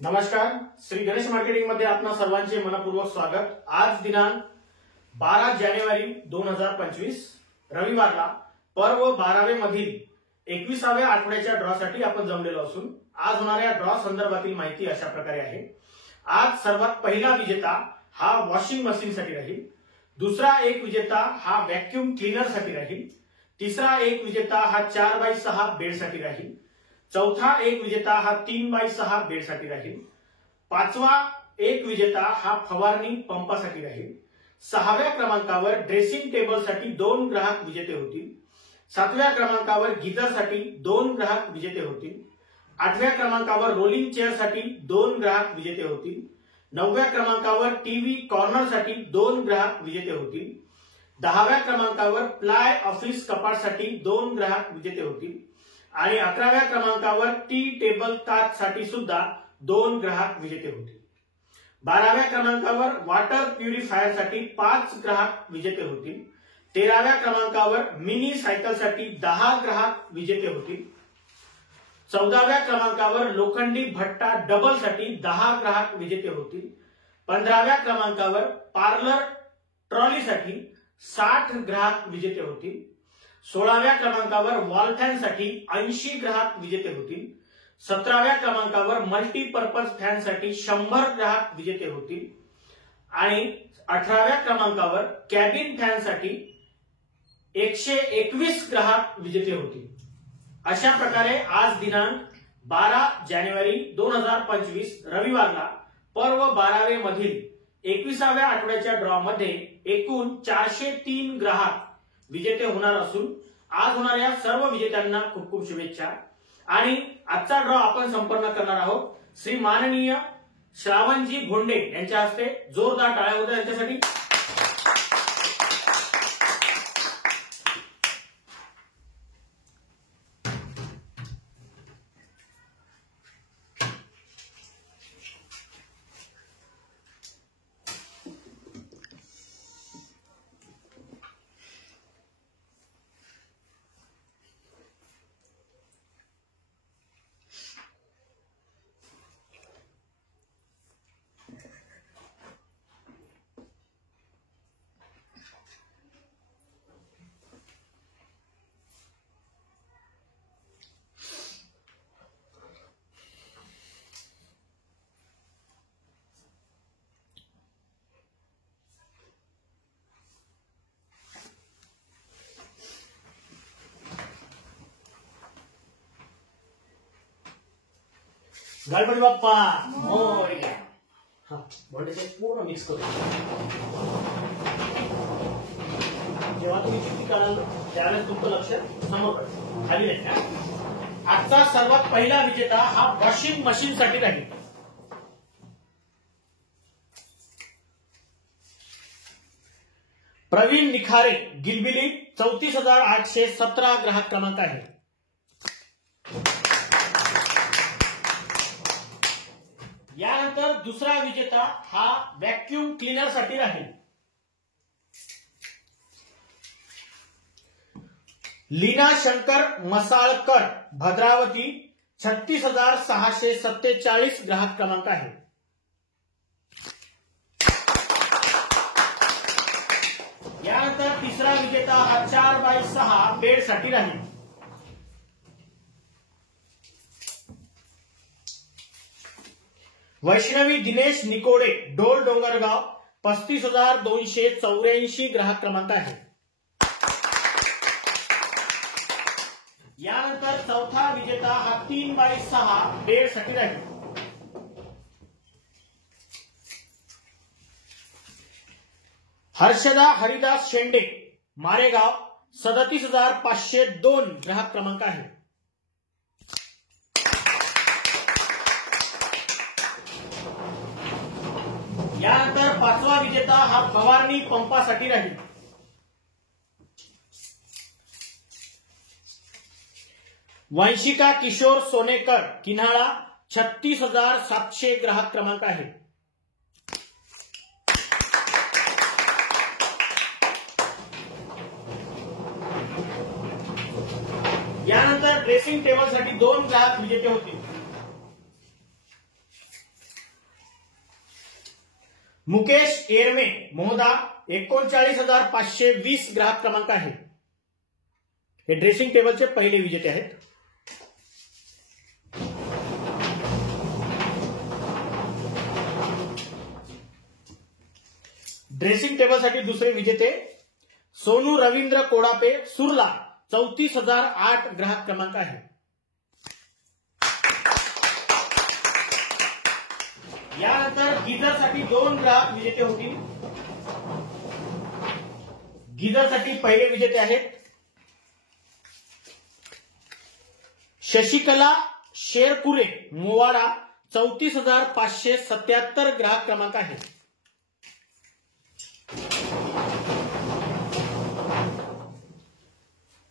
नमस्कार, श्री गणेश मार्केटिंग मध्ये आपणा सर्वांचे मनपूर्वक स्वागत। आज दिनांक 12 जानेवारी 2025 रविवारला पर्व 12वे मधील 21व्या आठवड्याच्या ड्रॉ साठी आपण जमलेलो असून आज होणाऱ्या ड्रॉ संदर्भातील माहिती अशा प्रकारे आहे। आज सर्वात पहिला विजेता हा वॉशिंग मशीन साठी राहील, दुसरा एक विजेता हा व्हॅक्यूम क्लीनर साठी राहील, तिसरा एक विजेता हा 4x6 बेड साठी राहील, चौथा एक विजेता हा 3x6 बेड साठी राहील, पाचवा एक विजेता हा फवारणी पंपासाठी राहील, सहाव्या क्रमांकावर ड्रेसिंग टेबल साठी 2 ग्राहक विजेते होतील, सातव्या क्रमांकावर गीझर साठी 2 ग्राहक विजेते होतील, आठव्या क्रमांकावर रोलिंग चेअर साठी 2 ग्राहक विजेते होतील, नवव्या क्रमांकावर टीव्ही कॉर्नर साठी 2 ग्राहक विजेते होतील, 10व्या क्रमांकावर प्लाय ऑफिस कपाट साठी 2 ग्राहक विजेते होतील आणि 11व्या क्रमांकावर टी टेबल ताट साठी सुद्धा 2 ग्राहक विजेते होतील। 12व्या क्रमांकावर वॉटर प्युरिफायर साठी 5 ग्राहक विजेते होतील, 13व्या क्रमांकावर मिनी सायकल साठी 10 ग्राहक विजेते होतील, 14व्या क्रमांकावर लोखंडी भट्टा डबल साठी 10 ग्राहक विजेते होतील, 15व्या क्रमांकावर पार्लर ट्रॉली साठी 60 ग्राहक विजेते होतील, 16व्या क्रमांकावर वॉल फॅन साठी 80 ग्राहक विजेते होतील, 17व्या क्रमांकावर मल्टीपर्पज फॅन साठी 100 ग्राहक विजेते होतील आणि 18व्या क्रमांकावर कॅबिन फॅन साठी 121 ग्राहक विजेते होतील। अशा प्रकारे आज दिनांक 12 जानेवारी 2025 रविवारला पर्व 12वे मधील 21व्या आठवड्याच्या ड्रॉ मध्ये एकूण 403 ग्राहक विजेते होणार असून आज होणाऱ्या सर्व विजेत्यांना खूप खूप शुभेच्छा। आणि आजचा ड्रॉ आपण संपन्न करणार आहोत श्री माननीय श्रावणजी भोंडे यांच्या हस्ते। जोरदार टाळ्या होत्या यांच्यासाठी। गणपती बाप्पा मोरया। हा भोंडेचे पूर्ण मिक्स करू। जेव्हा तुम्ही चिठ्ठी काढाल त्यावेळेस तुमचं लक्ष समोर खाली नाही। आजचा सर्वात पहिला विजेता हा वॉशिंग मशीन साठी राहील। प्रवीण निखारे गिलबिली 34,817 ग्राहक क्रमांक आहे। यानंतर दुसरा विजेता हा व्हॅक्यूम क्लीनर साठी राहील। लीना शंकर मसाळकर भद्रावती 36,647 ग्राहक क्रमांक आहे। यानंतर तिसरा विजेता हा 4x6 बेड साठी राहील। वैष्णवी दिनेश निकोडे डोल डोंगरगाव 35,284 ग्राहक क्रमांक आहे। यानंतर चौथा विजेता हा 3x6 बेड साठी राहील। हर्षदा हरिदास शेंडे मारेगाव 37,502 ग्राहक क्रमांक आहे। यानंतर पाचवा विजेता हा फवारणी पंपासाठी राहील। वंशिका किशोर सोनेकर किन्हाळा 36,700 ग्राहक क्रमांक आहे। यानंतर ड्रेसिंग टेबल साठी 2 ग्राहक विजेते होतील। मुकेश एरमे मोहदा 39,520 ग्राहक क्रमांक आहे. हे ड्रेसिंग टेबलचे पहिले विजेते आहेत. ड्रेसिंग टेबलसाठी दुसरे विजेते सोनू रवींद्र कोडापे सुरला 34,008 ग्राहक क्रमांक आहे. यानंतर गीझरसाठी 2 ग्राहक विजेते होतील. गीझरसाठी पहिले विजेते आहेत शशिकला शेरपुरे मोवाडा 34,577 ग्राहक क्रमांक आहे.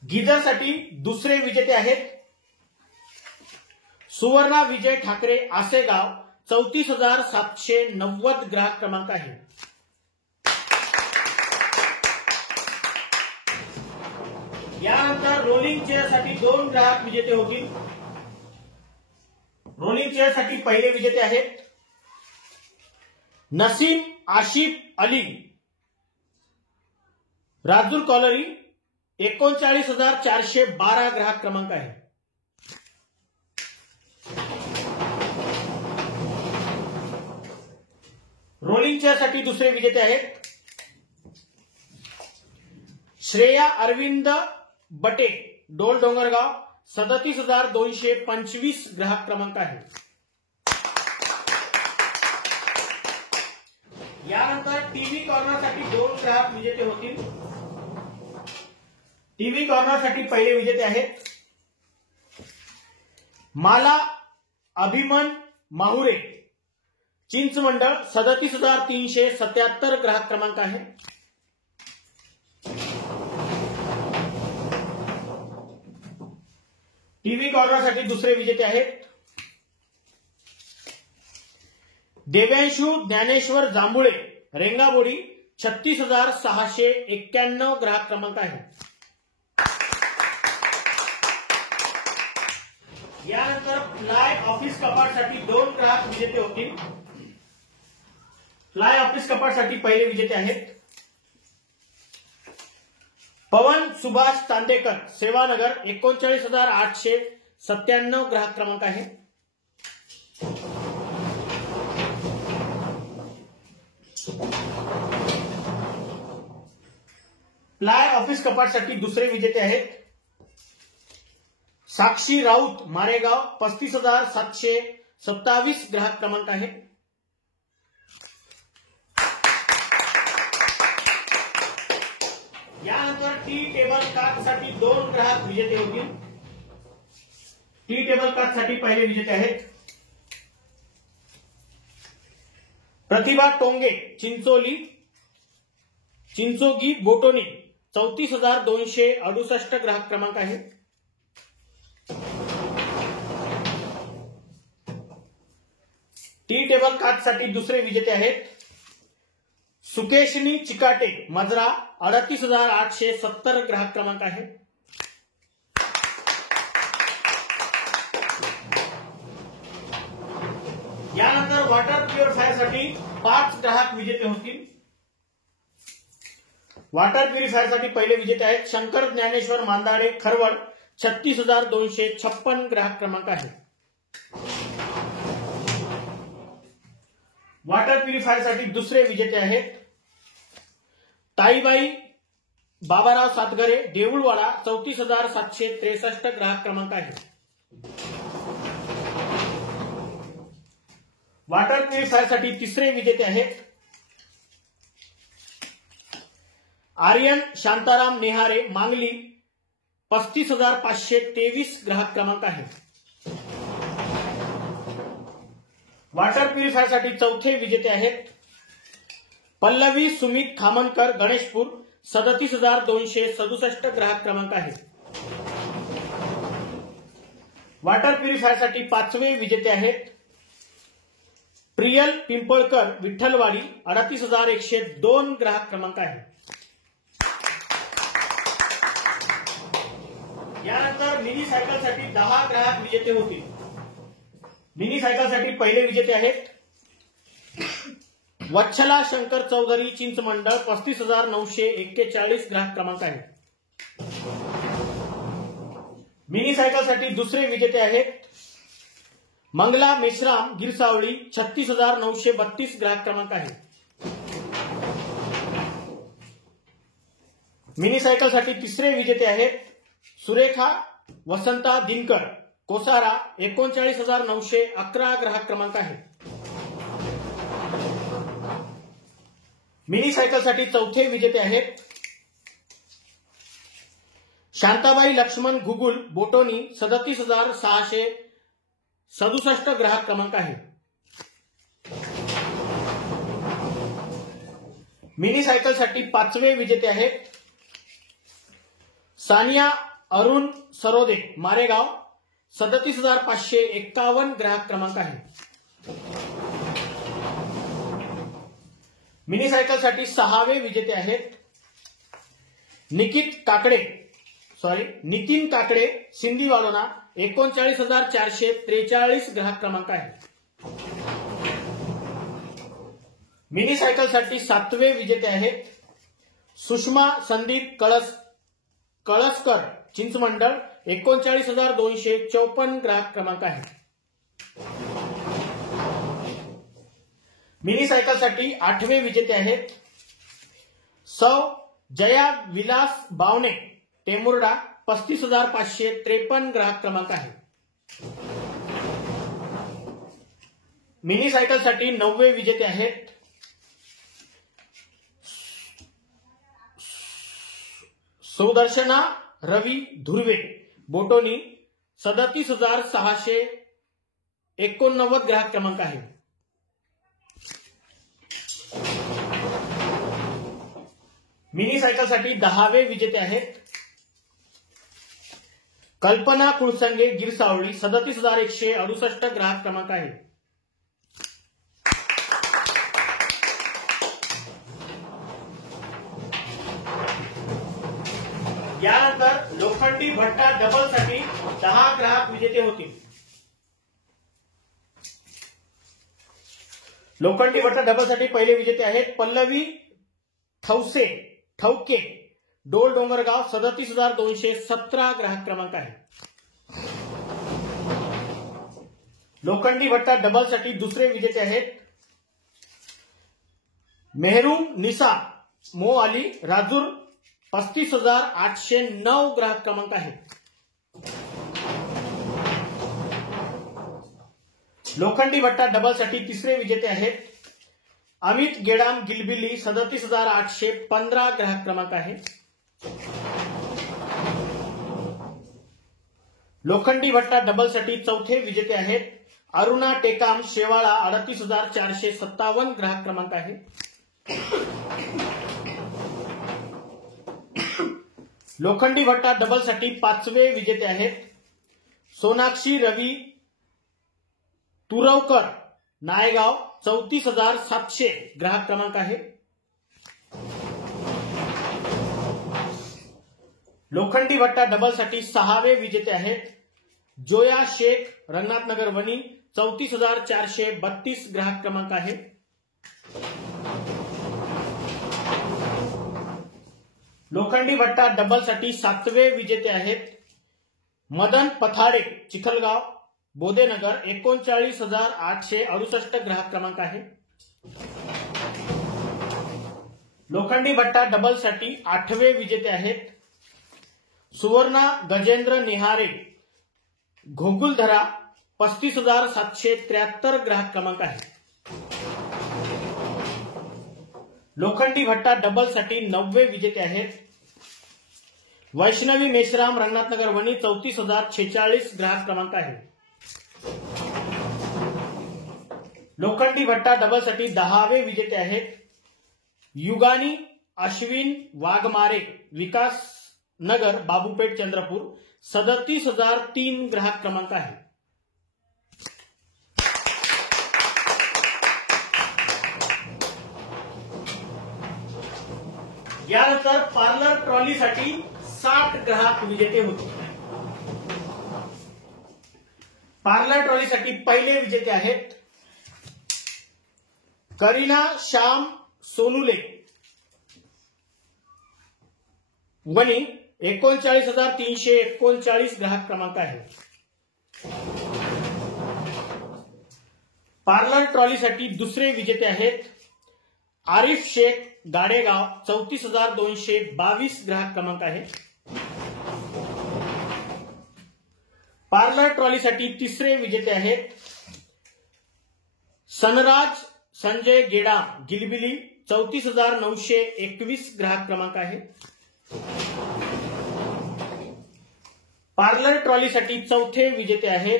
गीझरसाठी दुसरे विजेते आहेत सुवर्णा विजय ठाकरे आसेगाव 34,790 ग्राहक क्रमांक आहे. यानंतर रोलिंग चेअरसाठी 2 ग्राहक विजेते होतील. रोलिंग चेअरसाठी पहिले विजेते आहेत नसीम आशिफ अली राजूर कॉलरी 39,412 ग्राहक क्रमांक आहे. रोलिंग चेअरसाठी दुसरे विजेते आहेत श्रेया अरविंद बटे डोल डोंगरगाव 37,225 ग्राहक क्रमांक आहे. यानंतर टीव्ही कॉर्नरसाठी 2 ग्राहक विजेते होतील. टीव्ही कॉर्नरसाठी पहिले विजेते आहेत माला अभिमन माहुरे चिंचमंडळ 37,377 ग्राहक क्रमांक आहे. टीव्ही कॉर्नरसाठी दुसरे विजेते आहेत देव्यांशु ज्ञानेश्वर जांभुळे रेंगाबोडी 36,691 ग्राहक क्रमांक आहे. यानंतर फ्लाय ऑफिस कपाटसाठी 2 ग्राहक विजेते होतील. फ्लाय ऑफिस कपाटसाठी पहिले विजेते आहेत पवन सुभाष तांदेकर सेवानगर 39,897 ग्राहक क्रमांक आहे. फ्लाय ऑफिस कपाटसाठी दुसरे विजेते आहेत साक्षी राऊत मारेगाव 35,727 ग्राहक क्रमांक आहे. यानंतर टी टेबल क्लॉथसाठी 2 ग्राहक विजेते होतील. टी टेबल क्लॉथसाठी पहिले विजेते आहेत प्रतिभा टोंगे चिंचोगी बोटोनी 34,268 ग्राहक क्रमांक आहे. टी टेबल क्लॉथसाठी दुसरे विजेते आहेत सुकेशनी चिकाटे मजरा 38,870 ग्राहक क्रमांक आहे. यानंतर वॉटर प्युरिफायरसाठी 5 ग्राहक विजेते होतील. वॉटर प्युरिफायरसाठी पहिले विजेते आहेत शंकर ज्ञानेश्वर मांदाडे खरवड 36,256 ग्राहक क्रमांक आहे. वॉटर प्युरिफायरसाठी दुसरे विजेते आहेत ताईबाई बाबाराव सातघरे देऊळवाडा 34,763 ग्राहक क्रमांक आहे. वॉटर प्युरिफायरसाठी तिसरे विजेते आहेत आर्यन शांताराम नेहारे मांगली 35,523 ग्राहक क्रमांक आहे. वॉटर प्युरिफायरसाठी चौथे विजेते आहेत पल्लवी सुमित खामनकर गणेशपूर 37,267 ग्राहक क्रमांक आहे. वॉटर प्युरिफायरसाठी पाचवे विजेते आहेत प्रियल पिंपळकर विठ्ठलवाडी 38,102 ग्राहक क्रमांक आहे. यानंतर मिनी सायकलसाठी 10 ग्राहक विजेते होतील. मिनी सायकलसाठी पहिले विजेते आहेत वच्छला शंकर चौधरी चिंचमंडळ 35,941 ग्राहक क्रमांक आहे. मिनी सायकलसाठी दुसरे विजेते आहेत मंगला मेश्राम गिरसावळी 36,932 ग्राहक क्रमांक आहे. मिनी सायकलसाठी तिसरे विजेते आहेत सुरेखा वसंता दिनकर कोसारा 39,911 ग्राहक क्रमांक आहे. मिनी सायकलसाठी चौथे विजेते आहेत शांताबाई लक्ष्मण घुगुल बोटोनी 37,667 ग्राहक क्रमांक आहे. मिनी सायकलसाठी पाचवे विजेते आहेत सानिया अरुण सरोदे मारेगाव 37,551 ग्राहक क्रमांक आहे. मिनी सायकलसाठी सहावे विजेते आहेत नितीन काकडे सिंधी वालोना 39,443 ग्राहक क्रमांक आहे. मिनी सायकलसाठी सातवे विजेते आहेत सुषमा संदीप कळसकर चिंचमंडळ 39,254 ग्राहक क्रमांक आहे. मिनी सायकलसाठी आठवे विजेते आहेत सौ जया विलास बावणे टेमुर्डा 35,553 ग्राहक क्रमांक आहे. मिनी सायकलसाठी नववे विजेते आहेत सुदर्शना रवी धुर्वे बोटोनी 37,689 ग्राहक क्रमांक आहे. मिनी सायकलसाठी दहावे विजेते आहेत कल्पना कुळसंगे गिरसावळी 37,168 ग्राहक क्रमांक आहे. यानंतर लोखंडी भट्टा डबल साठी 10 ग्राहक विजेते होतील. लोखंडी भट्टा डबल साठी पहिले विजेते आहेत पल्लवी ठौके डोल डोंगरगाव 37,217 ग्राहक क्रमांक आहे. लोखंडी भट्टा डबल साठी दुसरे विजेते आहेत मेहरून निसा मो अली राजूर 35,809 ग्राहक क्रमांक आहे. लोखंडी भट्टा डबल साठी तिसरे विजेते आहेत अमित गेडाम गिलबिली 37,815 ग्राहक क्रमांक आहे. लोखंडी भट्टा डबल साठी चौथे विजेते आहेत अरुणा टेकाम शेवाळा 38,457 ग्राहक क्रमांक आहे. लोखंडी भट्टा डबल साठी पाचवे विजेते आहेत सोनाक्षी रवी तुरवकर नायगाव 34,700 ग्राहक क्रमांक आहे. लोखंडी भट्टा डबल साठी सहावे विजेते आहेत जोया शेख रंगनाथनगर वनी 34,432 ग्राहक क्रमांक आहे. लोखंडी भट्टा डबल साठी सातवे विजेते आहेत मदन पथाडे चिखलगाव बोधेनगर 39,868 ग्राहक क्रमांक आहे. लोखंडी भट्टा डबल साठी आठवे विजेते आहेत सुवर्णा गजेंद्र निहारे घोगुलधरा 35,773 ग्राहक क्रमांक आहे. लोखंडी भट्टा डबल साठी नववे विजेते आहेत वैष्णवी मेश्राम रंगनाथनगर वनी 34,046 ग्राहक क्रमांक आहे. लोखंडी भट्टा डबल साठी दहावे विजेते आहेत युगानी अश्विन वाघमारे विकास नगर बाबूपेठ चंद्रपूर 37,003 ग्राहक क्रमांक आहे. यानंतर पार्लर ट्रॉलीसाठी 60 ग्राहक विजेते होते. पार्लर ट्रॉलीसाठी पहिले विजेते आहेत करीना श्याम सोनुले वणी 39,339 ग्राहक क्रमांक आहे. पार्लर ट्रॉलीसाठी दुसरे विजेते आहेत आरिफ शेख गाडेगाव 34,222 ग्राहक क्रमांक आहे. पार्लर ट्रॉलीसाठी तिसरे विजेते आहेत सनराज संजय गेडा गिलबिली 34,921 ग्राहक क्रमांक आहे. पार्लर ट्रॉलीसाठी चौथे विजेते आहेत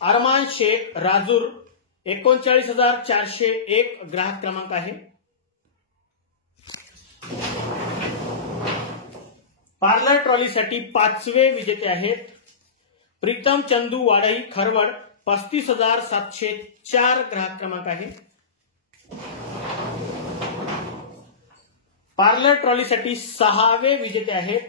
अरमान शेख राजूर 39,401 ग्राहक क्रमांक आहे. पार्लर ट्रॉलीसाठी पाचवे विजेते आहेत प्रीतम चंदू वाडई खरवड 35,704 ग्राहक क्रमांक आहे. पार्लर ट्रॉलीसाठी सहावे विजेते आहेत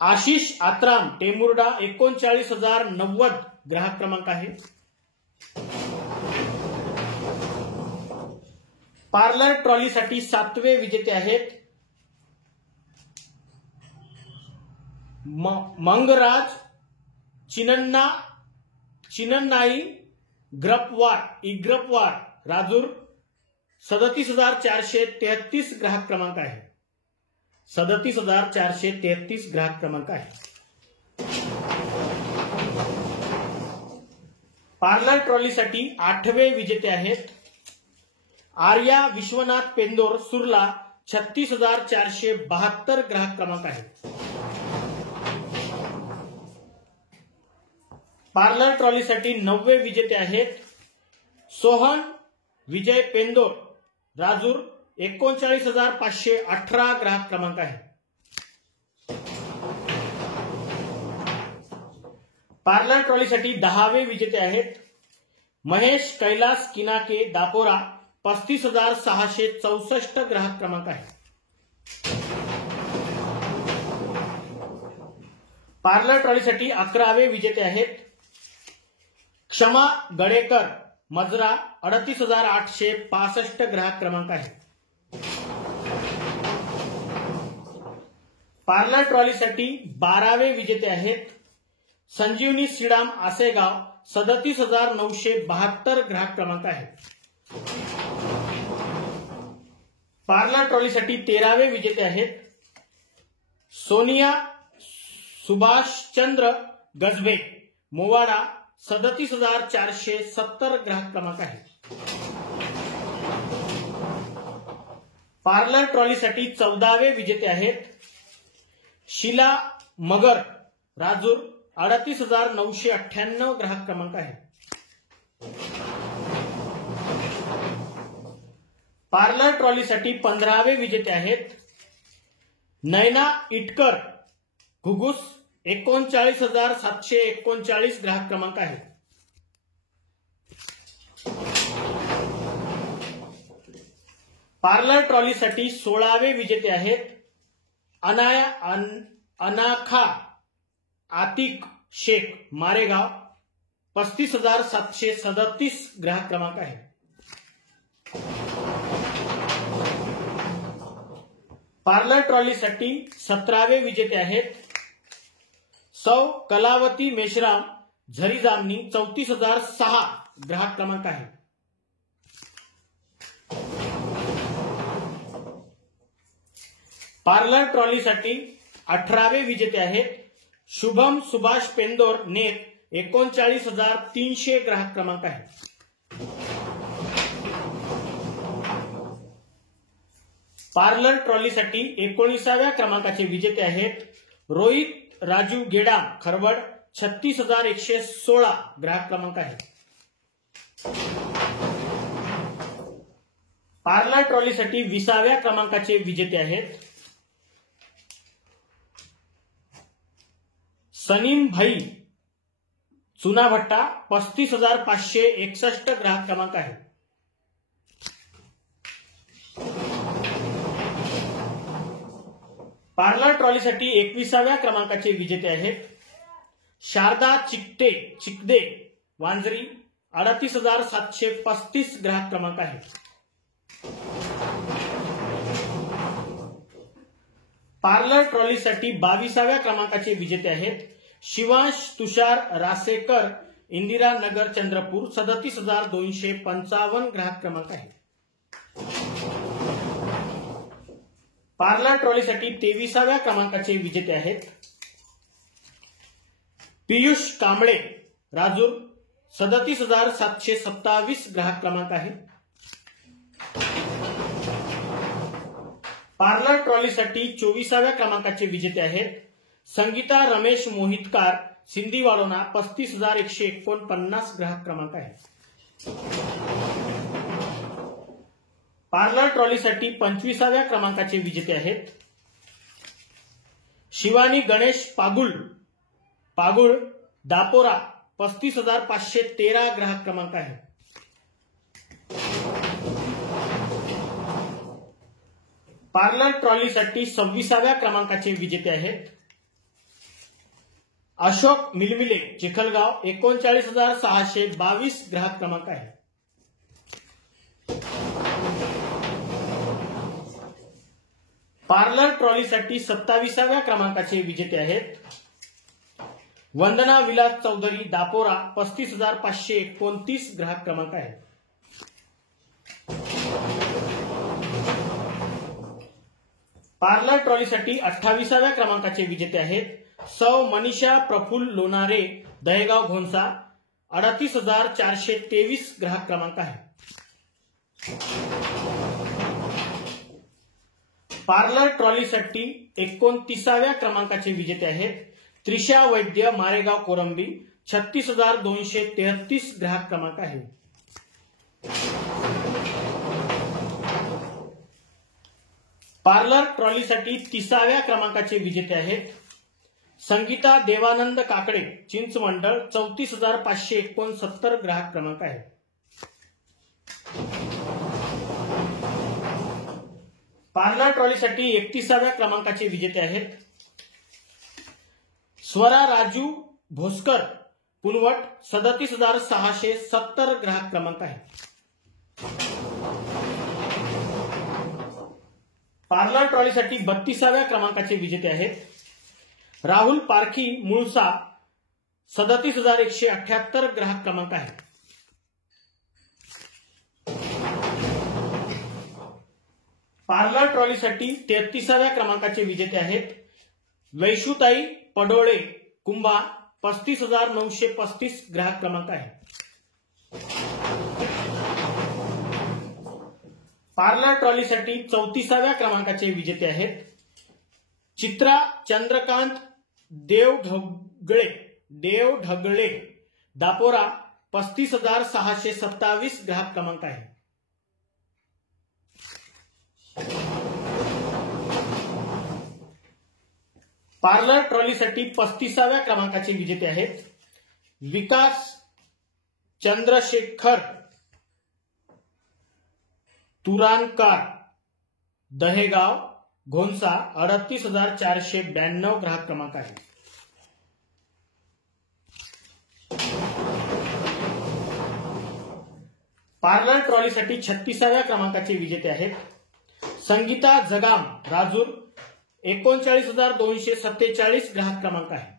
आशिष आत्राम टेमुर्डा 39,090 ग्राहक क्रमांक आहे. पार्लर ट्रॉलीसाठी सातवे विजेते आहेत मंगराज चिनन्नाई इग्रपवार राजूर 37,433 ग्राहक क्रमांक आहे. 37,433 ग्राहक क्रमांक आहे. पार्लर ट्रॉलीसाठी आठवे विजेते आहेत आर्या विश्वनाथ पेंदोर सुरला 36,472 ग्राहक क्रमांक आहे. पार्लर ट्रॉलीसाठी नववे विजेते आहेत सोहन विजय पेंदोर राजूर 39,518 ग्राहक क्रमांक आहे. पार्लर ट्रॉलीसाठी दहावे विजेते आहेत महेश कैलास किनाके दापोरा 35,664 ग्राहक क्रमांक आहे. पार्लर ट्रॉलीसाठी 11वे विजेते आहेत क्षमा गडेकर मजरा 38,865 ग्राहक क्रमांक आहे. पार्लर ट्रॉलीसाठी 12वे विजेते आहेत संजीवनी श्रीराम आसेगाव 37,972 ग्राहक क्रमांक आहे. पार्लर ट्रॉलीसाठी 13वे विजेते आहेत सोनिया सुभाषचंद्र गजबे मोवाडा 37,470 ग्राहक क्रमांक आहे. पार्लर ट्रॉलीसाठी 14वे विजेते आहेत शीला मगर राजूर 38,998 ग्राहक क्रमांक आहे. पार्लर ट्रॉलीसाठी 15वे विजेते आहेत नैना इटकर घुगुस 39,739 ग्राहक क्रमांक आहे. पार्लर ट्रॉलीसाठी 16वे विजेते आहेत अनाखा आतिक शेख मारेगाव 35,737 ग्राहक क्रमांक आहे. पार्लर ट्रॉलीसाठी 17वे विजेते आहेत सौ कलावती मेश्राम झरी जामनी 34,006 ग्राहक क्रमांक आहे. पार्लर ट्रॉलीसाठी 18वे विजेते आहेत शुभम सुभाष पेंदोर नेत 39,300 ग्राहक क्रमांक आहे. पार्लर ट्रॉलीसाठी 19व्या क्रमांकाचे विजेते आहेत रोहित राजू गेडा खरवड 36,116 ग्राहक क्रमांक आहे. पार्लर ट्रॉलीसाठी 20व्या क्रमांकाचे विजेते आहेत सनीम भाई चुनाभट्टा 35,561 ग्राहक क्रमांक आहे. पार्लर ट्रॉलीसाठी 21व्या क्रमांकाचे विजेते आहेत शारदा चिकदे वांजरी 38,735 ग्राहक क्रमांक आहे. पार्लर ट्रॉलीसाठी 22व्या क्रमांकाचे विजेते आहेत शिवांश तुषार रासेकर, इंदिरा नगर चंद्रपूर. 37,255 ग्राहक क्रमांक आहे. पार्लर ट्रॉलीसाठी 23व्या क्रमांकाचे विजेते आहेत पियुष कांबळे, राजूर. 37,727 ग्राहक क्रमांक आहे. पार्लर ट्रॉलीसाठी 24व्या क्रमांकाचे विजेते आहेत संगीता रमेश मोहितकार, सिंधीवाडोना. 35,149 ग्राहक क्रमांक आहे. पार्लर ट्रॉलीसाठी 25व्या क्रमांकाचे विजेते आहेत शिवानी गणेश पागुळ, दापोरा. 35,513 ग्राहक क्रमांक आहे. पार्लर ट्रॉलीसाठी 26व्या क्रमांकाचे विजेते आहेत अशोक मिलमिले, चिखलगाव. 39,622 ग्राहक क्रमांक आहे. पार्लर ट्रॉलीसाठी 27व्या क्रमांकाचे विजेते आहेत वंदना विलास चौधरी, दापोरा. 35,529 ग्राहक क्रमांक आहे. पार्लर ट्रॉलीसाठी 28व्या क्रमांकाचे विजेते आहेत सौ मनीषा प्रफुल्ल लोणारे, दहेगाव घोणसा. 38,423 ग्राहक क्रमांक आहे. पार्लर ट्रॉलीसाठी 29व्या क्रमांकाचे विजेते आहेत त्रिशा वैद्य, मारेगाव कोरंबी. 36,233 ग्राहक क्रमांक आहे. पार्लर ट्रॉलीसाठी 30व्या क्रमांकाचे विजेते आहेत संगीता देवानंद काकडे, चिंचमंडळ. 34,569 ग्राहक क्रमांक आहे. पार्लर ट्रॉलीसाठी 31व्या क्रमांकाचे विजेते आहेत स्वरा राजू भोसकर, पुनवट. 37,670 ग्राहक क्रमांक आहे. पार्लर ट्रॉलीसाठी 32व्या क्रमांकाचे विजेते आहेत राहुल पारखी, मुळसा. 37,178 ग्राहक क्रमांक आहे. पार्लर ट्रॉलीसाठी 33व्या क्रमांकाचे विजेते आहेत वैशुताई पडोळे, कुंभा. 35,935 ग्राहक क्रमांक आहे. पार्लर ट्रॉलीसाठी 34व्या क्रमांकाचे विजेते आहेत चित्रा चंद्रकांत देवढगळे, दापोरा. 35,627 ग्राहक क्रमांक आहे. पार्लर ट्रॉलीसाठी 35व्या क्रमांकाचे विजेते आहेत विकास चंद्रशेखर तुरानकार, दहेगाव घोणसा. 38,492 ग्राहक क्रमांक आहे. पार्लर ट्रॉलीसाठी 36व्या क्रमांकाचे विजेते आहेत संगीता जगाम, राजूर. 39,247 ग्राहक क्रमांक आहे.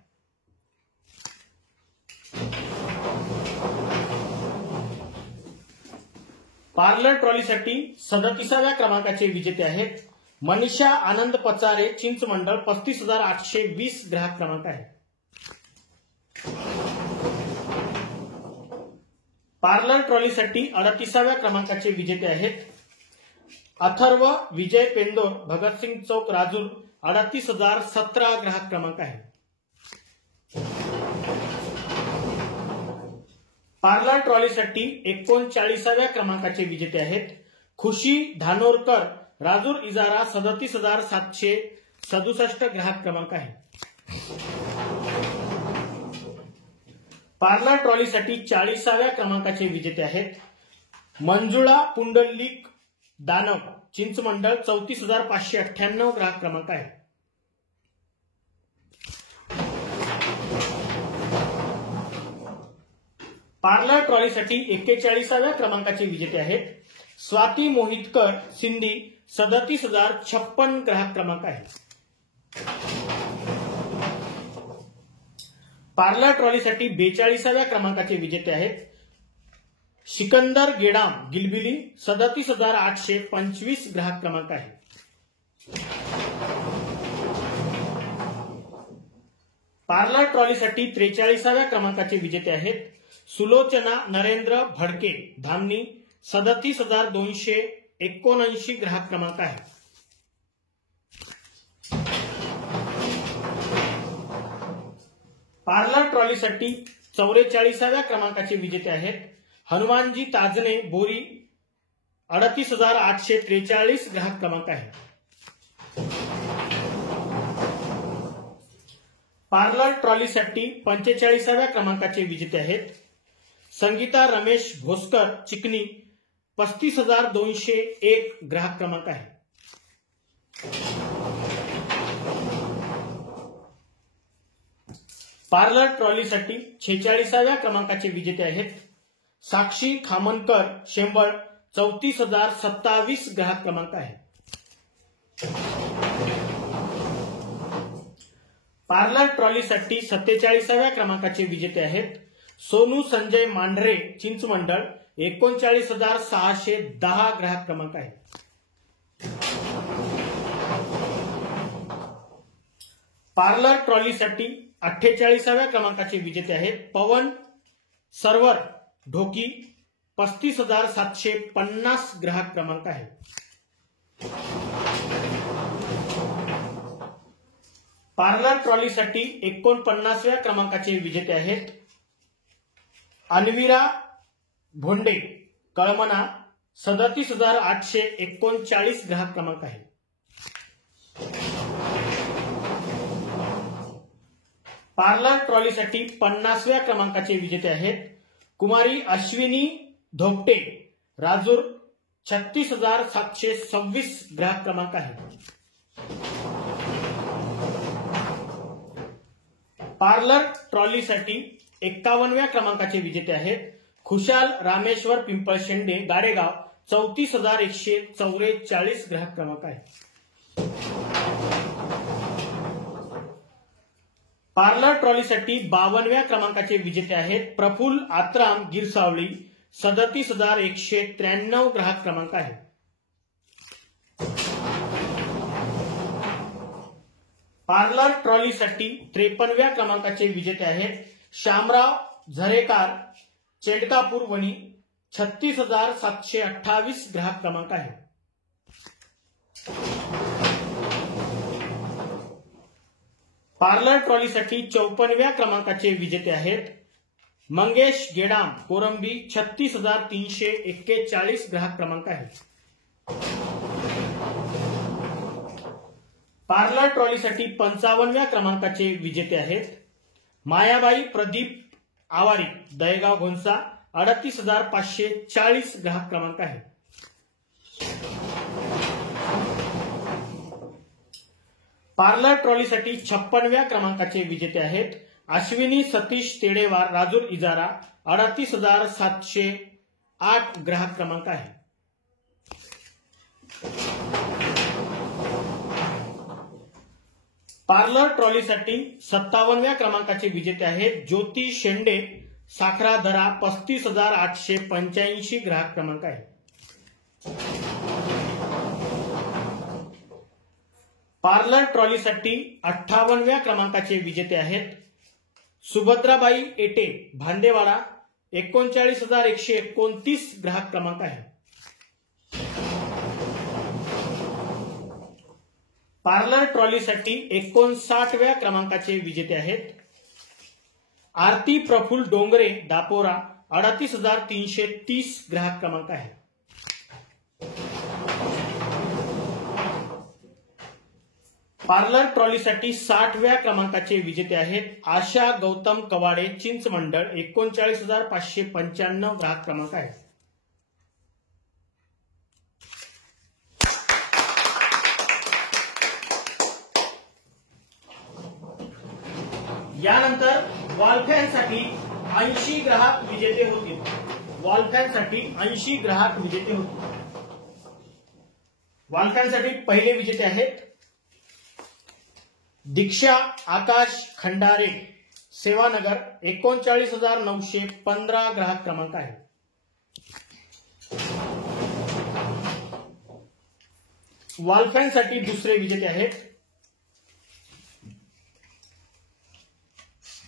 पार्लर ट्रॉलीसाठी 37व्या क्रमांकाचे विजेते आहेत मनीषा आनंद पचारे, चिंचमंडळ. 35,820 ग्राहक क्रमांक आहे. पार्लर ट्रॉलीसाठी 38व्या क्रमांकाचे विजेते आहेत अथर्व विजय पेंदोर, भगतसिंग चौक, राजूर. 38,017 ग्राहक क्रमांक आहे. पार्लर ट्रॉलीसाठी 39व्या क्रमांकाचे विजेते आहेत खुशी धानोरकर, राजूर इजारा. 37,767 ग्राहक क्रमांक आहे. पार्लर ट्रॉलीसाठी 40व्या क्रमांकाचे विजेते आहेत मंजुळा पुंडलिक दानव, चिंचमंडळ. 34,598 ग्राहक क्रमांक आहे. पार्लर ट्रॉलीसाठी 41व्या क्रमांकाचे विजेते आहेत स्वाती मोहितकर सिंधी 37,056 ग्राहक क्रमांक आहे। पार्लर ट्रॉलीसाठी 42व्या क्रमांकाचे विजेते आहेत सिकंदर गेडाम गिलबिली 37,825 ग्राहक क्रमांक आहे। पार्लर ट्रॉलीसाठी 43व्या क्रमांकाचे विजेते आहेत सुलोचना नरेंद्र भडके धामणी 37,279 ग्राहक क्रमांक आहे। पार्लर ट्रॉलीसाठी 44व्या क्रमांकाचे विजेते आहेत हनुमानजी ताजने बोरी 38,843 ग्राहक क्रमांक आहे। पार्लर ट्रॉलीसाठी 45व्या क्रमांकाचे विजेते आहेत संगीता रमेश भोसकर चिकनी 35,201 ग्राहक क्रमांक आहे। पार्लर ट्रॉलीसाठी 46व्या क्रमांकाचे विजेते आहेत साक्षी खामनकर शेंबळ 34,027 ग्राहक क्रमांक आहे। पार्लर ट्रॉलीसाठी 47व्या क्रमांकाचे विजेते आहेत सोनू संजय मांढरे चिंचमंडळ 39,610 ग्राहक क्रमांक आहे। पार्लर ट्रॉलीसाठी 48व्या क्रमांकाचे विजेते आहेत पवन सरवर ढोकी 35,750 ग्राहक क्रमांक आहे। पार्लर ट्रॉलीसाठी 49व्या क्रमांकाचे विजेते आहेत अन्विरा भोंडे कळमना 37,839 ग्राहक क्रमांक आहे। पार्लर ट्रॉलीसाठी 50व्या क्रमांकाचे विजेते आहेत कुमारी अश्विनी धोपटे राजूर 36,726 ग्राहक क्रमांक आहे। पार्लर ट्रॉलीसाठी 51व्या क्रमांकाचे विजेते आहेत खुशाल रामेश्वर पिंपळ शेंडे गाडेगाव 34,144 ग्राहक क्रमांक आहे। पार्लर ट्रॉलीसाठी 52व्या क्रमांकाचे विजेते आहेत प्रफुल्ल आत्राम गिरसावळी 37,193 ग्राहक क्रमांक आहे। पार्लर ट्रॉलीसाठी 53व्या क्रमांकाचे विजेते आहेत श्यामराव झरेकार चेडकापूर वणी 36,728 ग्राहक क्रमांक आहे। पार्लर ट्रॉलीसाठी 54व्या क्रमांकाचे विजेते आहेत मंगेश गेडाम कोरंबी 36,341 ग्राहक क्रमांक आहे। पार्लर ट्रॉलीसाठी 55व्या क्रमांकाचे विजेते आहेत मायाबाई प्रदीप आवारी दहेगाव घोणसा 38,540 ग्राहक क्रमांक आहे। पार्लर ट्रॉलीसाठी 56व्या क्रमांकाचे विजेते आहेत अश्विनी सतीश तेडेवार राजूर इजारा 38,708 ग्राहक क्रमांक आहे। पार्लर ट्रॉलीसाठी 57व्या क्रमांकाचे विजेते आहेत ज्योती शेंडे साखराधरा 35,885 ग्राहक क्रमांक आहे। पार्लर ट्रॉलीसाठी 58व्या क्रमांकाचे विजेते आहेत सुभद्राबाई एटे भांदेवाडा 39,129 ग्राहक क्रमांक आहे। पार्लर ट्रॉलीसाठी 59व्या क्रमांकाचे विजेते आहेत आरती प्रफुल्ल डोंगरे दापोरा 38,330 ग्राहक क्रमांक आहे। पार्लर ट्रॉलीसाठी 60व्या क्रमांकाचे विजेते आहेत आशा गौतम कवाडे चिंचमंडळ 39,595 ग्राहक क्रमांक आहे। यानंतर वॉल फॅनसाठी 80 ग्राहक विजेते होतील. वॉल फॅनसाठी 80 ग्राहक विजेते होतील. वॉल फॅनसाठी पहिले विजेते आहेत दीक्षा आकाश खंडारे, सेवानगर, 39,915 ग्राहक क्रमांक आहे. वॉल फॅनसाठी दुसरे विजेते आहेत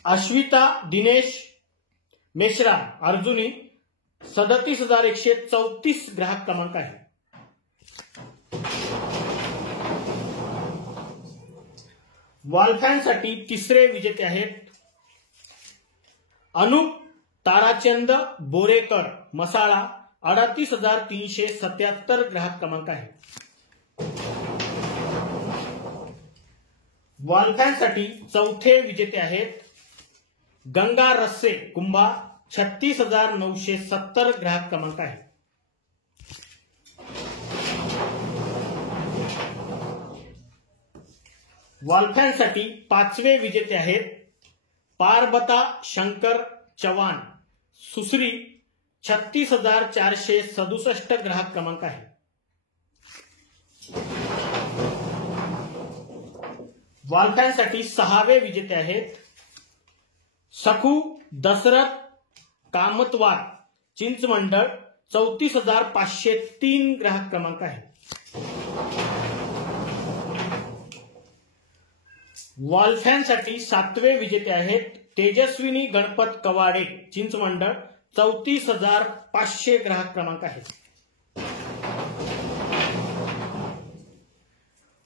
अश्विता दिनेश मेश्राम, अर्जुनी, 37,134 ग्राहक क्रमांक आहे. वॉल फॅनसाठी तिसरे विजेते आहेत अनुप ताराचंद बोरेकर, मसाळा, 38,377 ग्राहक क्रमांक आहे. वॉल फॅनसाठी चौथे विजेते आहेत गंगा रस्से, कुंभा, 36,970 ग्राहक क्रमांक आहे. वॉल फॅनसाठी पाचवे विजेते आहेत पारबता शंकर चव्हाण, सुसरी, 36,467 ग्राहक क्रमांक आहे. वॉल फॅनसाठी सहावे विजेते आहेत सखू दशरथ कामतवार, चिंचमंडळ, 34,503 ग्राहक क्रमांक आहे. वॉल फॅनसाठी सातवे विजेते आहेत तेजस्विनी गणपत कवाडे, चिंचमंडळ, 34,500 ग्राहक क्रमांक आहे.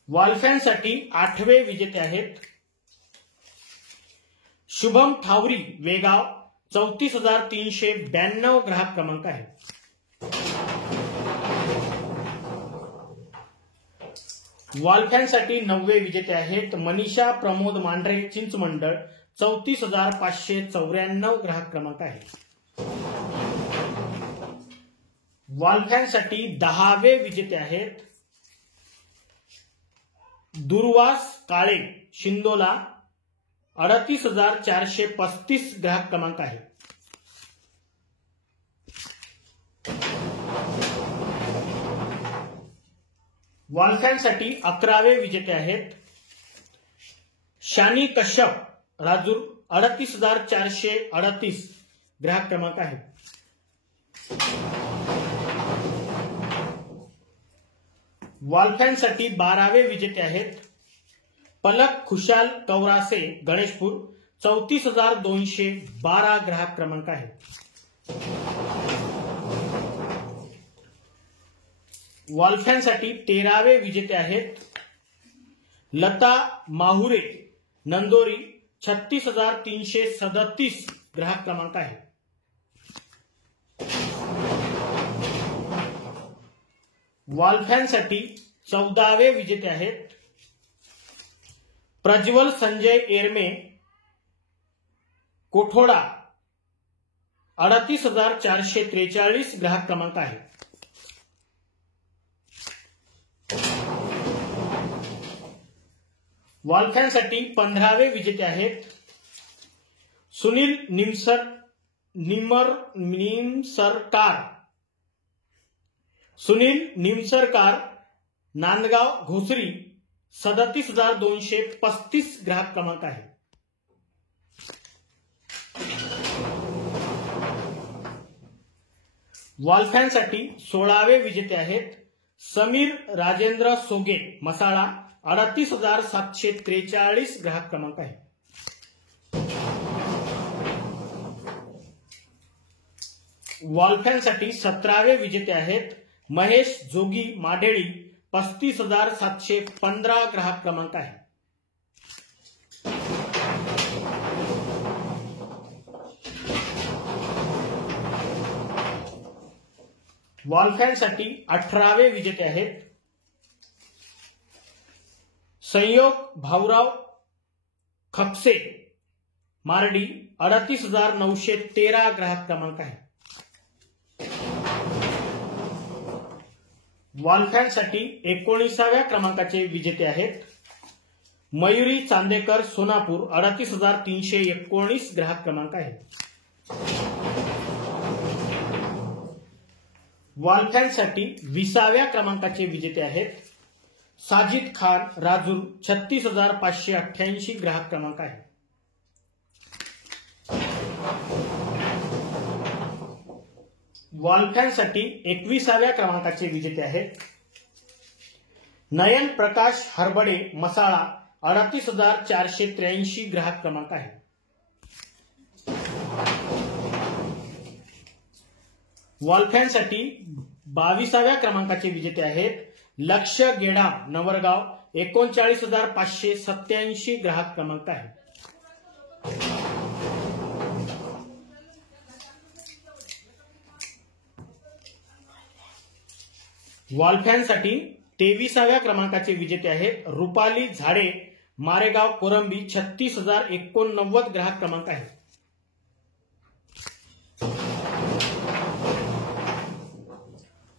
वॉल फॅनसाठी आठवे विजेते आहेत शुभम ठावरी, वेगाव, 34,392 ग्राहक क्रमांक आहे. वॉल फॅनसाठी नववे विजेते आहेत मनीषा प्रमोद मांढरे, चिंचमंडळ, 34,594 ग्राहक क्रमांक आहे. वॉल फॅनसाठी 10वे विजेते आहेत दुर्वास काळे, शिंदोला, 38,435 ग्राहक क्रमांक आहे. वॉल फॅनसाठी 11वे विजेते आहेत शानी कश्यप, राजूर, 38,438 ग्राहक क्रमांक आहे. वॉल फॅनसाठी 12वे विजेते आहेत पलक खुशाल कौरासे, गणेशपूर, 34,212 ग्राहक क्रमांक आहे. वॉल फॅनसाठी 13वे विजेते आहेत लता माहुरे, नंदोरी, 36,337 ग्राहक क्रमांक आहे. वॉल फॅनसाठी 14वे विजेते आहेत प्रज्वल संजय एरमे, कोठोडा, 38,443 ग्राहक क्रमांक आहे. वॉल फॅनसाठी 15वे विजेते आहेत सुनील निमसरकार, नांदगाव, घोसरी, 37,235 ग्राहक क्रमांक आहे. वॉल फॅनसाठी 16वे विजेते आहेत समीर राजेंद्र सोगे, मसाळा, 38,743 ग्राहक क्रमांक आहे. वॉल फॅनसाठी 17वे विजेते आहेत महेश जोगी, माढेळी, 35,715 ग्राहक क्रमांक आहे. वॉल फॅनसाठी 18वे विजेते आहेत संयोग भाऊराव खपसे, मार्डी, 38,913 ग्राहक क्रमांक आहे. वॉल फॅनसाठी 19व्या क्रमांकाचे विजेते आहेत मयुरी चांदेकर, सोनापूर, 38,319 ग्राहक क्रमांक आहे. वॉल फॅनसाठी 20व्या क्रमांकाचे विजेते आहेत साजिद खान राजूर 36,588 ग्राहक क्रमांक आहे। वॉल फॅनसाठी 21व्या क्रमांकाचे विजेते आहेत नयन प्रकाश हरबडे मसाळा 38,483 ग्राहक क्रमांक आहे। वॉल फॅनसाठी 22व्या क्रमांकाचे विजेते आहेत लक्ष गेडा नवरगाव 39,587 ग्राहक क्रमांक आहे। वॉल फॅनसाठी 23व्या क्रमांकाचे विजेते आहेत रुपाली झाडे मारेगाव कोरंबी 36,089 ग्राहक क्रमांक आहे।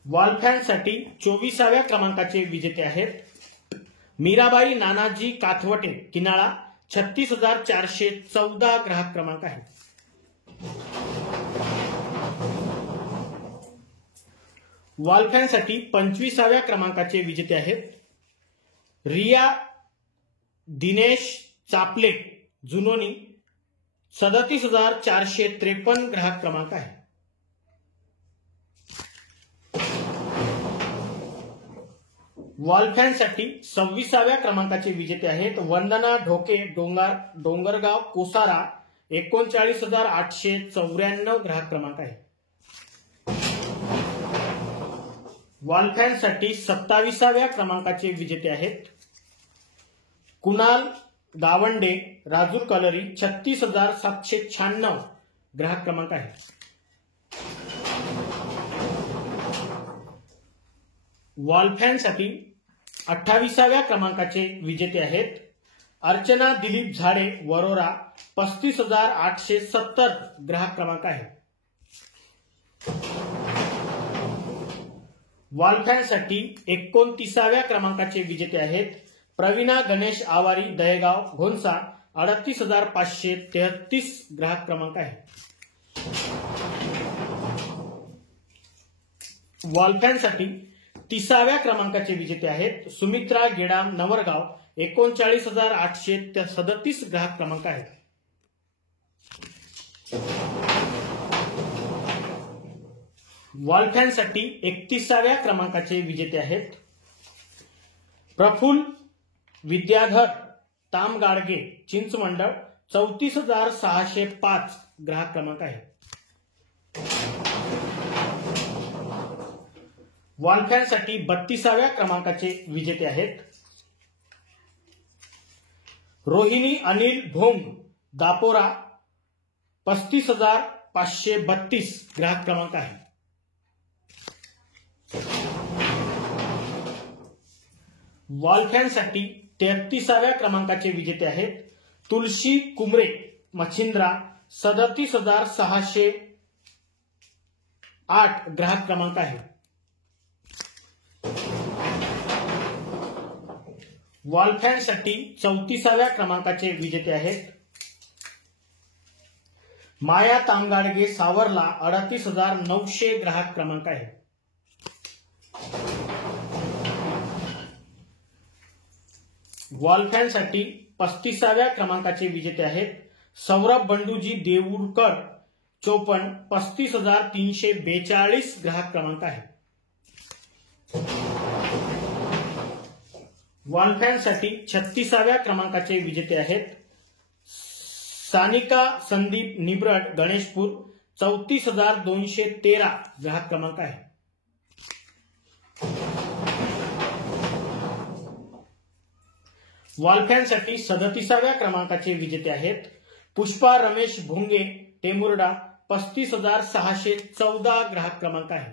वॉल फॅनसाठी 24व्या क्रमांकाचे विजेते आहेत मीराबाई नानाजी काथवटे किनाळा 36,414 ग्राहक क्रमांक आहे। वॉल फॅनसाठी 25व्या क्रमांकाचे विजेते आहेत रिया दिनेश चापले जुनोनी 37,453 ग्राहक क्रमांक आहे। वॉल फॅनसाठी 26व्या क्रमांकाचे विजेते आहेत वंदना ढोके डोंगरगाव कोसारा 39,894 ग्राहक क्रमांक आहे। वॉल फॅनसाठी 27व्या क्रमांकाचे विजेते आहेत कुणाल गावंडे राजूर कलरी 36,796 ग्राहक क्रमांक आहे। वॉल फॅनसाठी 28व्या क्रमांकाचे विजेते आहेत अर्चना दिलीप झाडे वरोरा 35,870 ग्राहक क्रमांक आहे। वॉल फॅनसाठी 29व्या क्रमांकाचे विजेते आहेत प्रवीणा गणेश आवारी दहेगाव घोणसा 38,533 ग्राहक क्रमांक आहे। वॉल फॅनसाठी 30व्या क्रमांकाचे विजेते आहेत सुमित्रा गेडाम नवरगाव 39,837 ग्राहक क्रमांक आहे। वॉल फॅनसाठी 31व्या क्रमांकाचे विजेते आहेत प्रफुल्ल विद्याधर तामगाडगे चिंचमंडळ 34,605 ग्राहक क्रमांक आहे। वॉल फॅनसाठी 32व्या क्रमांकाचे विजेते आहेत रोहिणी अनिल भोंग दापोरा 35,532 ग्राहक क्रमांक आहे। वॉल फॅनसाठी 33व्या क्रमांकाचे विजेते आहेत तुलसी कुमरे मच्छिंद्रा 37,608 ग्राहक क्रमांक आहे। वॉल फॅनसाठी 34व्या क्रमांकाचे विजेते आहेत माया तामगाडगे सावरला 38,900 ग्राहक क्रमांक आहे। वॉल फॅनसाठी 35व्या क्रमांकाचे विजेते आहेत सौरभ बंडूजी देऊरकर 35,342 ग्राहक क्रमांक आहे। वॉल फॅनसाठी 36व्या क्रमांकाचे विजेते आहेत सानिका संदीप निब्रड गणेशपूर 34,213 ग्राहक क्रमांक आहे। वॉल फॅनसाठी 37व्या क्रमांकाचे विजेते आहेत पुष्पा रमेश भोंगे टेमुर्डा 35,614 ग्राहक क्रमांक आहे।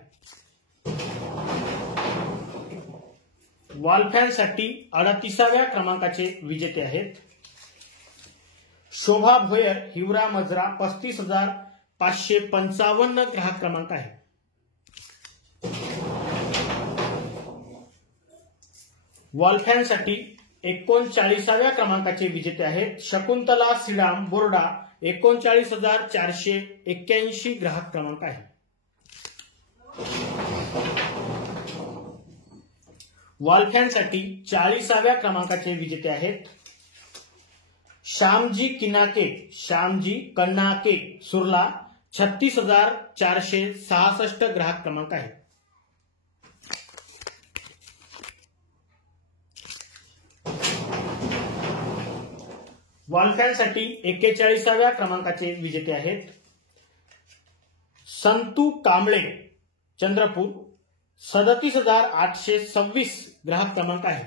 वॉल फॅनसाठी 38व्या क्रमांकाचे विजेते आहेत शोभा भोयर हिवरा मजरा 35,555 ग्राहक क्रमांक आहे। वॉल फॅनसाठी 39व्या क्रमांकाचे विजेते आहेत शकुंतला सिडाम बोर्डा 39,481 ग्राहक क्रमांक आहे. वॉल फॅनसाठी 40व्या क्रमांकाचे विजेते आहेत श्यामजी कन्नाके सुरला 36,466 ग्राहक क्रमांक आहे. वॉल फॅनसाठी 41व्या क्रमांकाचे विजेते आहेत संतू कांबळे चंद्रपूर 37,826 ग्राहक क्रमांक आहे.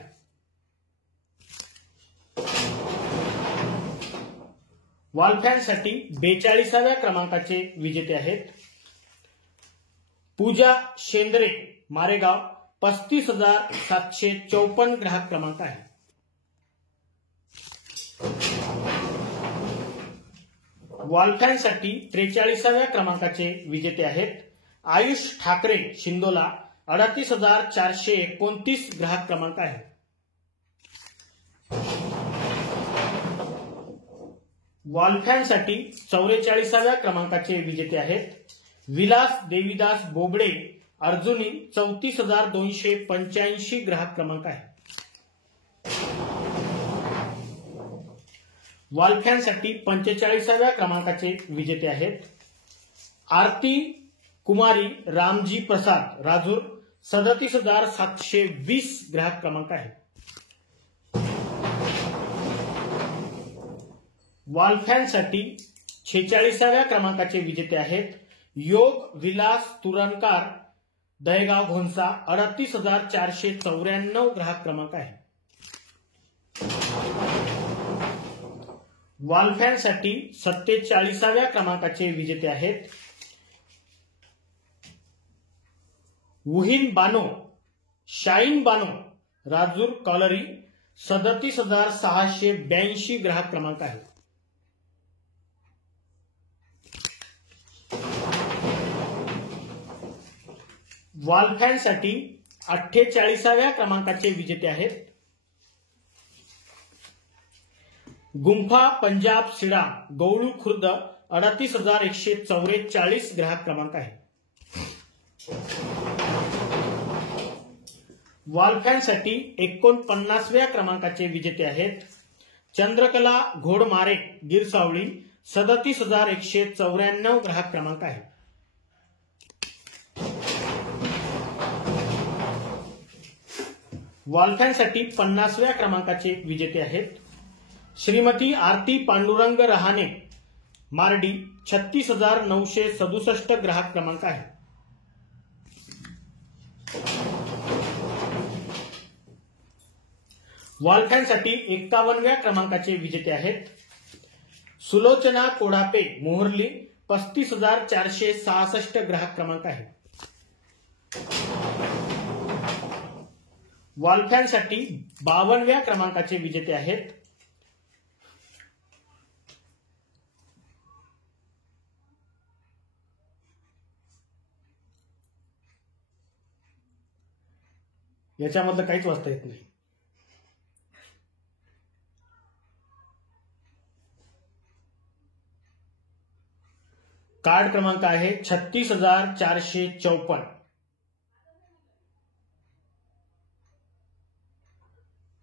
वॉल फॅनसाठी 42व्या क्रमांकाचे विजेते आहेत पूजा शेंद्रे मारेगाव 35,754 ग्राहक क्रमांक आहे. वॉल फॅनसाठी 43व्या क्रमांकाचे विजेते आहेत आयुष ठाकरे शिंदोला 38,429 ग्राहक क्रमांक आहे. वॉल फॅनसाठी 44व्या क्रमांकाचे विजेते आहेत विलास देवीदास बोबडे अर्जुनी 34,285 ग्राहक क्रमांक आहे. वॉल फॅनसाठी 45व्या क्रमांकाचे विजेते आहेत आरती कुमारी रामजी प्रसाद राजूर 37,720 ग्राहक क्रमांक आहे. वॉल फॅनसाठी 46व्या क्रमांकाचे विजेते आहेत योग विलास तुरणकार दहेगाव घोणसा 38,494 ग्राहक क्रमांक आहे. वॉल फॅनसाठी 47व्या क्रमांकाचे विजेते आहेत वुहीन बानो शाईन बानो राजूर कॉलरी 37,682 ग्राहक क्रमांक आहे. वॉल फॅनसाठी 48व्या क्रमांकाचे विजेते आहेत गुंफा पंजाब सिडा गौळू खुर्द 38,144 ग्राहक क्रमांक आहे. वॉल फॅनसाठी 49व्या क्रमांकाचे विजेते आहेत चंद्रकला घोडमारे गिरसावळी 37,194 ग्राहक क्रमांक आहे. वॉल फॅनसाठी 50व्या क्रमांकाचे विजेते आहेत श्रीमती आरती पांडुरंग रहाणे मार्डी 36,967 ग्राहक क्रमांक आहे. वॉल फॅनसाठी 51व्या क्रमांकाचे विजेते आहेत सुलोचना कोडापे मोहर्ली 35,466 ग्राहक क्रमांक आहे. वॉल फॅनसाठी 52व्या क्रमांकाचे विजेते आहेत याच्यामधलं काहीच वाचता येत नाही. कार्ड क्रमांक आहे 36,454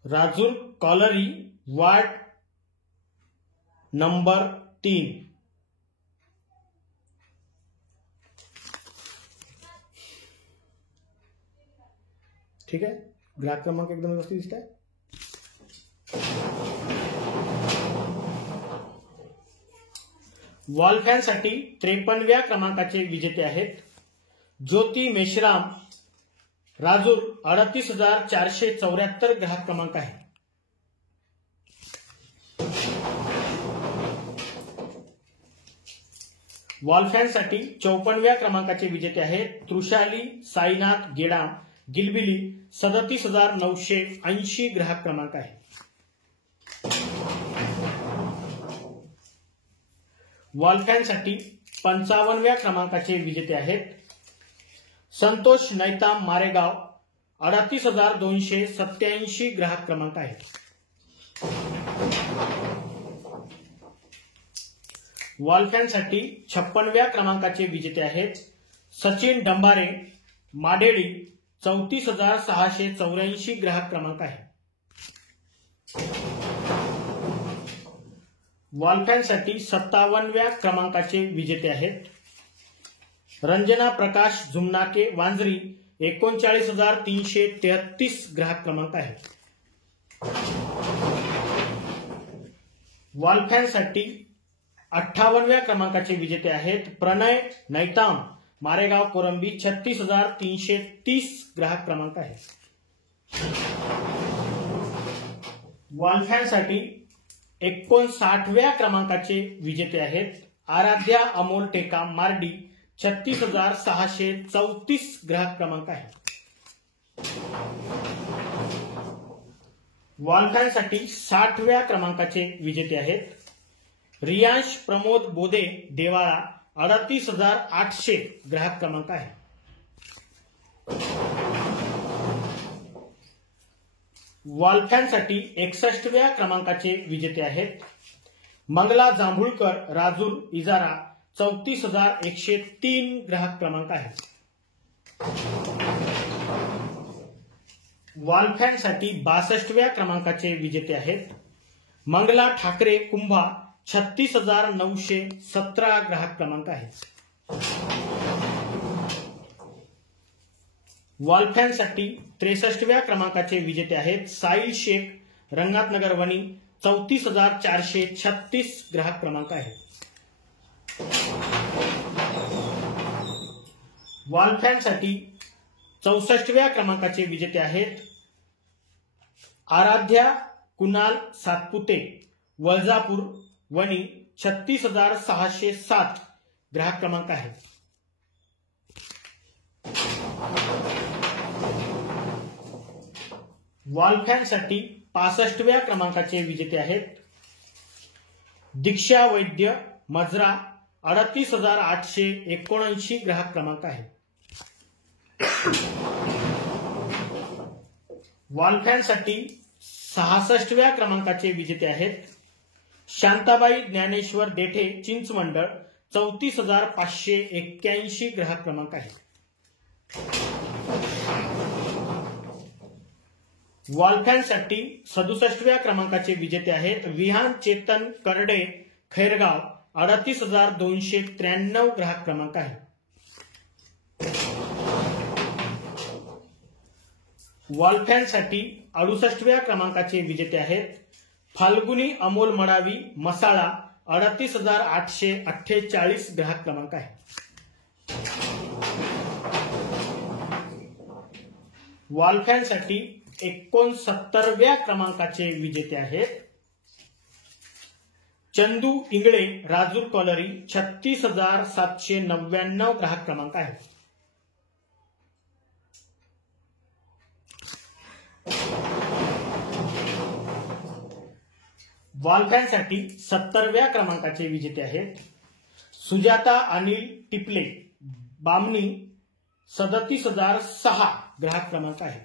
राजूर कॉलरी वार्ड नंबर 3. ठीक आहे, ग्राहक क्रमांक एकदम व्यवस्थित दिसत आहे. वॉल फॅनसाठी 53व्या क्रमांकाचे विजेते आहेत ज्योती मेश्राम राजूर 38,474 ग्राहक क्रमांक आहे. वॉल फॅनसाठी 54व्या क्रमांकाचे विजेते आहेत तृषाली साईनाथ गेडाम गिलबिली 37,980 ग्राहक क्रमांक आहे. वॉल फॅनसाठी 55व्या क्रमांकाचे विजेते आहेत संतोष नैताम मारेगाव 38,287 ग्राहक क्रमांक आहे. वॉल फॅनसाठी 56व्या क्रमांकाचे विजेते आहेत सचिन डंबारे, माडेडी, 34,684 ग्राहक क्रमांक आहे। वॉल फॅनसाठी 57व्या क्रमांकाचे विजेते आहेत रंजना प्रकाश झुमनाके, वांजरी, 39,333 ग्राहक क्रमांक आहे। वॉल फॅनसाठी 58व्या क्रमांकाचे विजेते आहेत प्रणय नैताम, मारेगाव कोरंबी, 36,330 ग्राहक क्रमांक आहे। वॉल फॅनसाठी 59व्या क्रमांकाचे विजेते आहेत आराध्या अमोल टेकाम, मार्डी, 36,634 ग्राहक क्रमांक आहे। वॉल फॅनसाठी 60व्या क्रमांकाचे विजेते आहेत रियांश प्रमोद बोदे, देवाळा, 38,800 ग्राहक क्रमांक आहे। वॉल फॅनसाठी 61व्या क्रमांकाचे विजेते आहेत मंगला जांभुळकर, राजूर, इजारा, 34,103 ग्राहक क्रमांक आहे। वॉल फॅनसाठी 62व्या क्रमांकाचे विजेते आहेत मंगला ठाकरे, कुंभा, 36,917 ग्राहक क्रमांक आहे। वॉल फॅनसाठी 63व्या क्रमांकाचे विजेते आहेत साहिल शेख, रंगनाथनगर, वणी, 34,436 ग्राहक क्रमांक आहे। वॉल फॅनसाठी 64व्या क्रमांकाचे विजेते आहेत आराध्या कुणाल सातपुते, वळजापूर, वणी, 36,607 ग्राहक क्रमांक आहे। वॉल फॅनसाठी 65व्या क्रमांकाचे विजेते आहेत दीक्षा वैद्य, मजरा, 38,879 ग्राहक क्रमांक आहे। वॉल फॅनसाठी 66व्या क्रमांकाचे विजेते आहेत शांताबाई ज्ञानेश्वर देठे, चिंचमंडळ, 34,581 ग्राहक क्रमांक आहे। वॉल फॅनसाठी 67व्या क्रमांकाचे विजेते आहेत विहान चेतन करडे, खैरगाव, 38,293 ग्राहक क्रमांक आहे। वॉल फॅनसाठी 68व्या क्रमांकाचे विजेते आहेत फाल्गुनी अमोल मडावी, मसाळा, 38,848 ग्राहक क्रमांक आहे। वॉल फॅनसाठी 69व्या क्रमांकाचे विजेते आहेत चंदू इंगळे, राजूर कॉलरी, 36,799 ग्राहक क्रमांक आहे। वॉल फॅनसाठी 70व्या क्रमांकाचे विजेते आहेत सुजाता अनिल टिपले, बामणी, 37,006 ग्राहक क्रमांक आहे।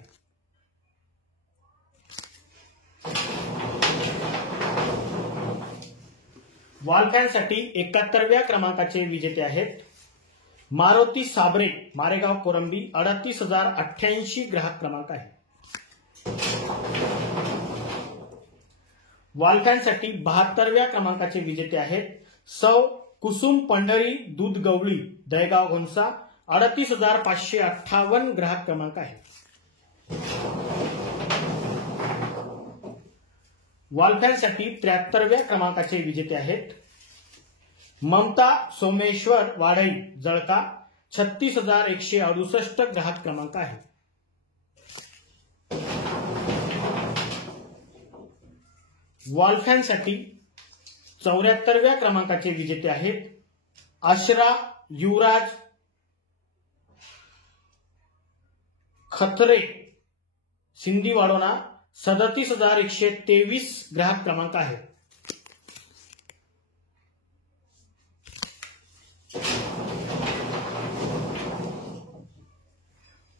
वॉल फॅनसाठी 71व्या क्रमांकाचे विजेते आहेत मारुती साबरे, मारेगाव कोरंबी, 38,088 ग्राहक क्रमांक आहे। वॉल फॅनसाठी 72व्या क्रमांकाचे विजेते आहेत सौ कुसुम पंढरी दूध गवळी, दहेगाव, घोणसा, 38,558 ग्राहक क्रमांक आहे। वॉल फॅनसाठी 73व्या क्रमांकाचे विजेते आहेत ममता सोमेश्वर वाढई, जळका, 36,168 ग्राहक क्रमांक आहे। वॉल फॅनसाठी 74व्या क्रमांकाचे विजेते आहेत आशरा युवराज खत्रे, सिंधी वाडोना, 37,123 ग्राहक क्रमांक आहे।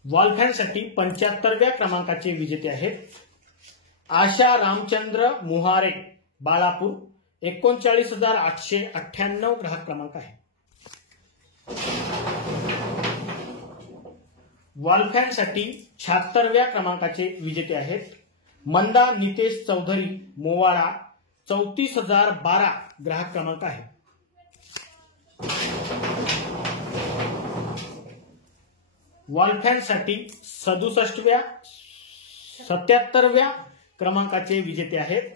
वॉल फॅनसाठी 75व्या क्रमांकाचे विजेते आहेत आशा रामचंद्र मुहारे, बाळापूर, 39,898 ग्राहक क्रमांक आहे. वॉलफॅनसाठी 76व्या क्रमांकाचे विजेते आहेत मंदा नितेश चौधरी मोवाडा. 34,012 ग्राहक क्रमांक आहे. वॉलफॅनसाठी 67व्या 77व्या क्रमांकाचे विजेते आहेत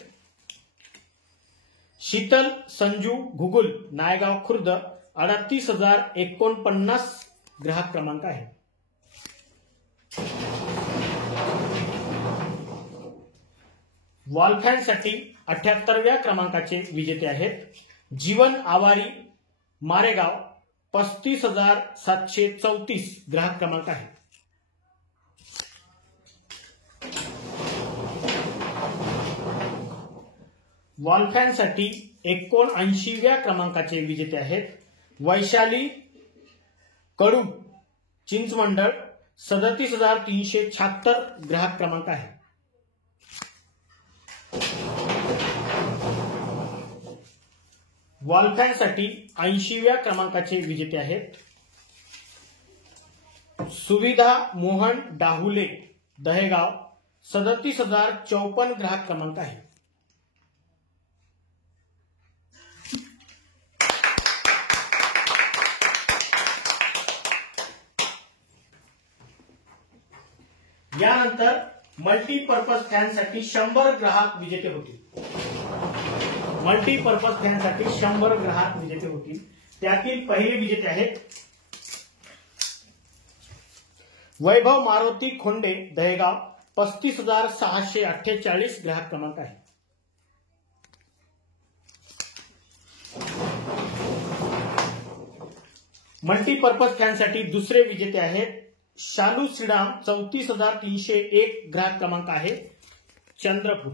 शीतल संजू घुगुल नायगाव खुर्द. 38,049 ग्राहक क्रमांक आहे. वॉलफॅनसाठी 78व्या क्रमांकाचे विजेते आहेत जीवन आवारी मारेगाव. 35,734 ग्राहक क्रमांक आहे. वॉलफॅनसाठी 79व्या क्रमांकाचे विजेते आहेत वैशाली कडू चिंचमंडळ. 37,376 ग्राहक क्रमांक आहे. वॉलफॅनसाठी 80व्या क्रमांकाचे विजेते आहेत सुविधा मोहन डाहुले दहेगाव. 37,054 ग्राहक क्रमांक आहे. यानंतर मल्टीपर्पज फॅनसाठी 100 ग्राहक विजेते होतील. मल्टीपर्पज फॅनसाठी 100 ग्राहक विजेते होतील. त्यातील पहिले विजेते आहेत वैभव मारुती खोंडे दहेगाव. 35,648 ग्राहक क्रमांक आहे. मल्टीपर्पज फॅनसाठी दुसरे विजेते आहेत शालू श्रीराम. 34,301 ग्राहक क्रमांक आहे चंद्रपूर.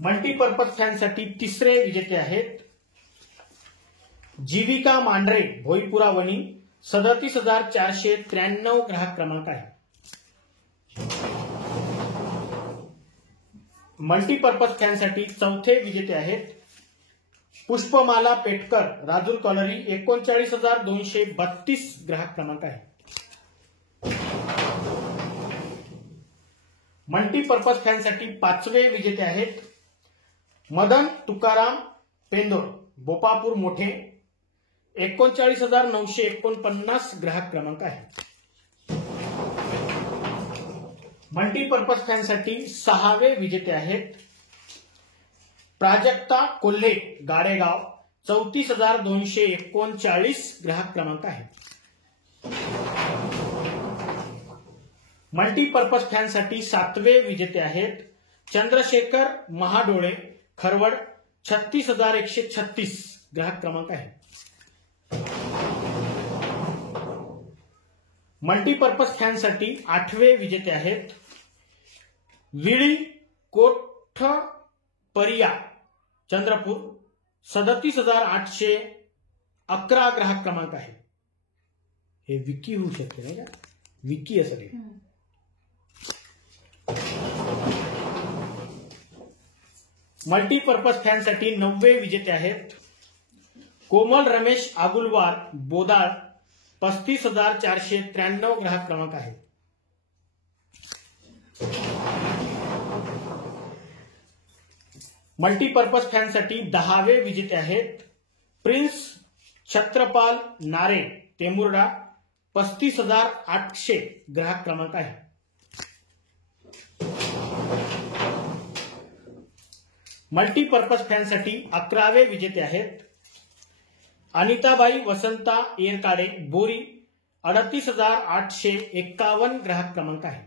मल्टीपर्पज फॅनसाठी तिसरे विजेते आहेत जीविका मांढरे भोईपुरा वणी. 37,493 ग्राहक क्रमांक आहे. मल्टीपर्पज फॅनसाठी चौथे विजेते आहेत पुष्पमाला पेटकर राजूर कॉलरी. 39,232 ग्राहक क्रमांक आहे. मल्टीपर्पज फॅनसाठी पाचवे विजेते आहेत मदन तुकाराम पेंदोर बोपापूर मोठे. 39,949 ग्राहक क्रमांक आहे. मल्टीपर्पज फॅनसाठी सहावे विजेते आहेत प्राजक्ता कोल्हे गाडेगाव. 34,239 ग्राहक क्रमांक आहे. मल्टीपर्पज फॅनसाठी सातवे विजेते आहेत चंद्रशेखर महाडोळे खरवड. 36,136 ग्राहक क्रमांक आहे. मल्टीपर्पज फॅनसाठी आठवे विजेते आहेत विळी कोठपरिया चंद्रपूर. 37,811 ग्राहक क्रमांक आहे. हे विकी होऊ शकते नाही का? विकी असं ते. मल्टीपर्पज फॅनसाठी 90 विजेते आहेत कोमल रमेश आगुलवार बोदाळ. 35,493 ग्राहक क्रमांक आहे. मल्टीपर्पज फॅनसाठी 10वे विजेते आहेत प्रिन्स छत्रपाल नारे तेमुर्डा. 35,800 ग्राहक क्रमांक आहे. मल्टीपर्पज फॅनसाठी 11वे विजेते आहेत अनिताबाई वसंता येरकाडे बोरी. 38,851 ग्राहक क्रमांक आहे.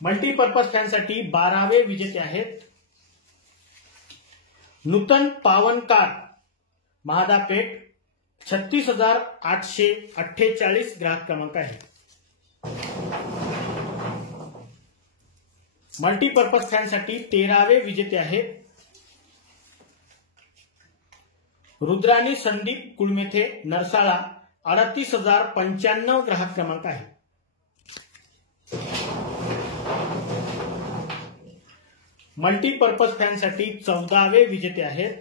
मल्टीपर्पज फॅनसाठी 12वे विजेते आहेत नूतन पावनकार महादापेठ. 36,848 ग्राहक क्रमांक आहे. मल्टीपर्पज फॅनसाठी 13वे विजेते आहेत रुद्राणी संदीप कुळमेथे नरसाळा. 38,095 ग्राहक क्रमांक आहे. मल्टीपर्पज फॅनसाठी 14वे विजेते आहेत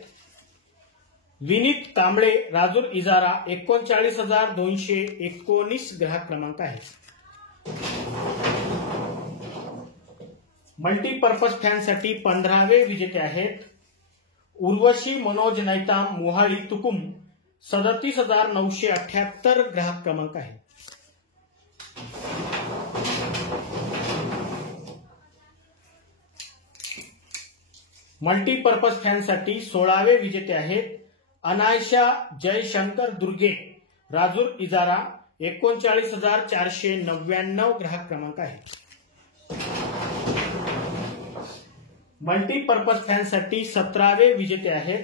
विनीत कांबळे, राजूर इजारा. 39,219 ग्राहक क्रमांक आहे. मल्टीपर्पज फॅनसाठी 15वे विजेते आहेत उर्वशी मनोज नैताम, मोहाळी तुकुम. 37,978 ग्राहक क्रमांक आहे. मल्टीपर्पज फॅनसाठी 16वे विजेते आहेत अनायशा जयशंकर दुर्गे, राजूर इजारा. 39,499 ग्राहक क्रमांक आहे. मल्टीपर्पज फॅनसाठी 17वे विजेते आहेत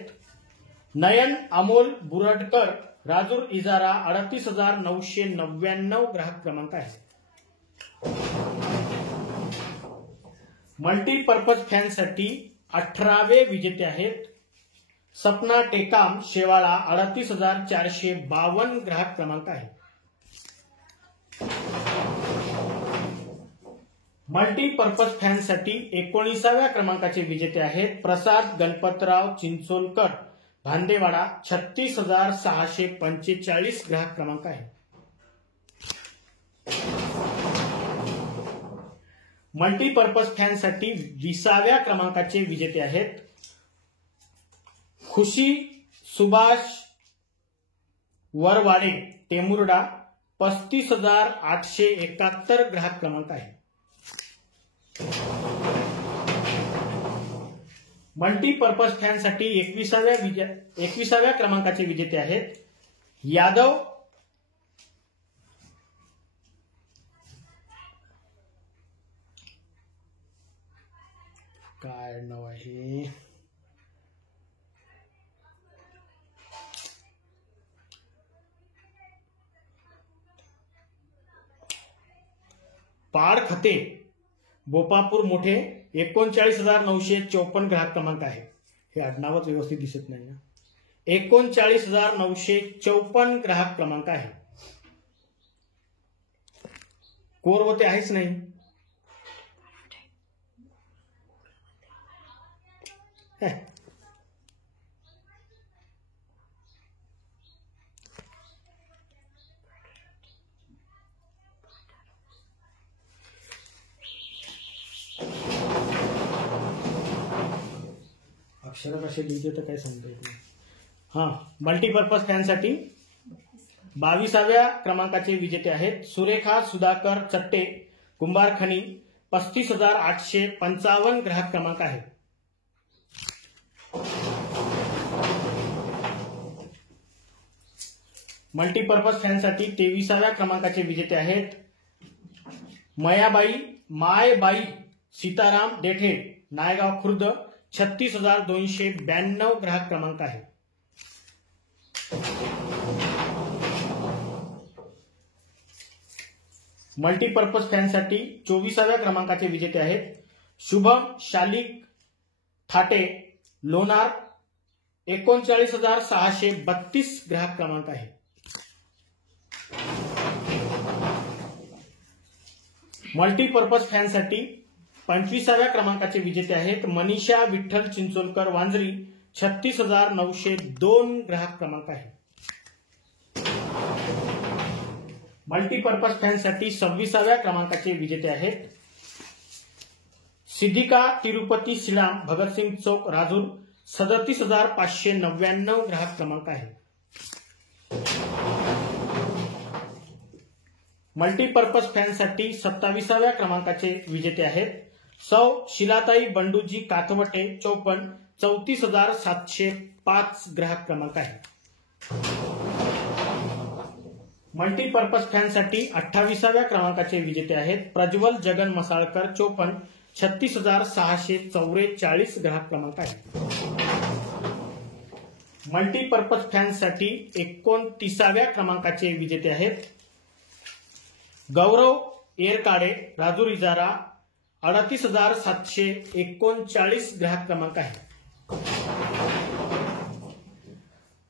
नयन अमोल बुरडकर, राजूर इजारा. 38,999 ग्राहक क्रमांक आहे. मल्टीपर्पज फॅनसाठी 18वे विजेते आहेत सपना टेकाम, शेवाळा. 38,452 ग्राहक क्रमांक आहे. मल्टीपर्पज फॅनसाठी 19व्या क्रमांकाचे विजेते आहेत प्रसाद गणपतराव चिंचोलकर, भांदेवाडा. 36,645 ग्राहक क्रमांक आहे. मल्टीपर्पज फॅनसाठी 20व्या क्रमांकाचे विजेते आहेत खुशी सुभाष वरवाडे, टेमुर्डा. 35,871 ग्राहक क्रमांक आहे. मल्टीपर्पज फॅनसाठी 21व्या क्रमांकाचे विजेते आहेत यादव काय नाव आहे पाड खते, बोपापूर मोठे. 39,954 ग्राहक क्रमांक आहे. हे आडनावच व्यवस्थित दिसत नाही. 39,954 ग्राहक क्रमांक आहे. कोरवते आहेच नाही. अक्षर कसे लिहिते तर काय सांगता येत नाही. मल्टीपर्पज फॅनसाठी 22व्या क्रमांकाचे विजेते आहेत सुरेखा सुधाकर चट्टे, कुंभारखनी. 35,855 ग्राहक क्रमांक आहे. मल्टीपर्पज फॅनसाठी 23व्या क्रमांकाचे विजेते आहेत मायबाई सीताराम देठे, नायगाव खुर्द. 36,292 ग्राहक क्रमांक आहे. मल्टीपर्पज फॅनसाठी 24व्या क्रमांकाचे विजेते आहेत शुभम शालिक ठाटे, लोणार. 39,632 ग्राहक क्रमांक आहे. मल्टीपर्पज फॅनसाठी 25व्या क्रमांकाचे विजेते आहेत मनीषा विठ्ठल चिंचोलकर, वांजरी. 36,902 ग्राहक क्रमांक आहे. मल्टीपर्पज फॅनसाठी 26व्या क्रमांकाचे विजेते आहेत सिद्धिका तिरुपती सिलाम, भगतसिंग चौक, राजूर. 37,599 ग्राहक क्रमांक आहे. मल्टीपर्पज फॅनसाठी 27व्या क्रमांकाचे विजेते आहेत सौ शिलाताई बंडूजी काथवटे, 54. 34,705 ग्राहक क्रमांक आहे. मल्टीपर्पज फॅनसाठी 28व्या क्रमांकाचे विजेते आहेत प्रज्वल जगन मसाळकर, 54. 36,644 ग्राहक क्रमांक आहे. मल्टीपर्पज फॅनसाठी 29व्या क्रमांकाचे विजेते आहेत गौरव एरकाडे, राजूर इजारा. 38,739 ग्राहक क्रमांक आहे.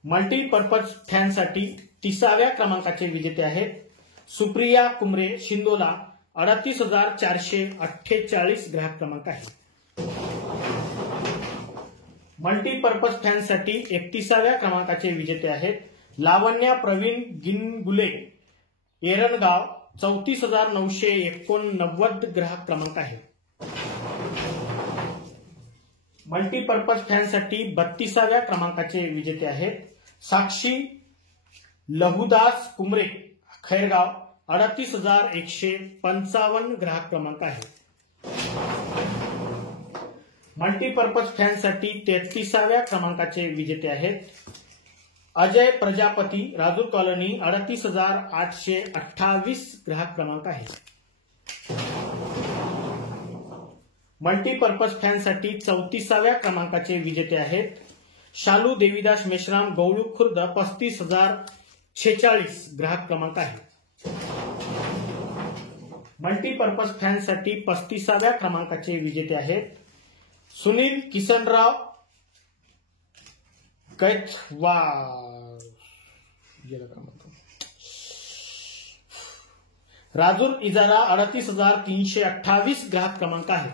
मल्टीपर्पज फॅनसाठी 30व्या क्रमांकाचे विजेते आहेत सुप्रिया कुमरे, शिंदोला. 38,448 ग्राहक क्रमांक आहे. मल्टीपर्पज फॅनसाठी 31व्या क्रमांकाचे विजेते आहेत लावण्या प्रवीण गिनगुले, एरणगाव, 34,989 ग्राहक क्रमांक आहे। मल्टीपर्पज फॅनसाठी 32व्या क्रमांकाचे विजेते आहेत साक्षी लहुदास कुमरे, खैरगाव, 38,155 ग्राहक क्रमांक आहे। मल्टीपर्पज फॅनसाठी 33व्या क्रमांकाचे विजेते आहेत अजय प्रजापती, राजूर कॉलनी, 38,828 ग्राहक क्रमांक आहे। मल्टीपर्पज फॅनसाठी 34व्या क्रमांकाचे विजेते आहेत शालू देवीदास मेश्राम, गौळू खुर्द, 35,046 ग्राहक क्रमांक आहे। मल्टीपर्पज फॅनसाठी 35व्या क्रमांकाचे विजेते आहेत सुनील किसनराव कैथवा, राजूर इजारा, 38,328 ग्राहक क्रमांक आहे।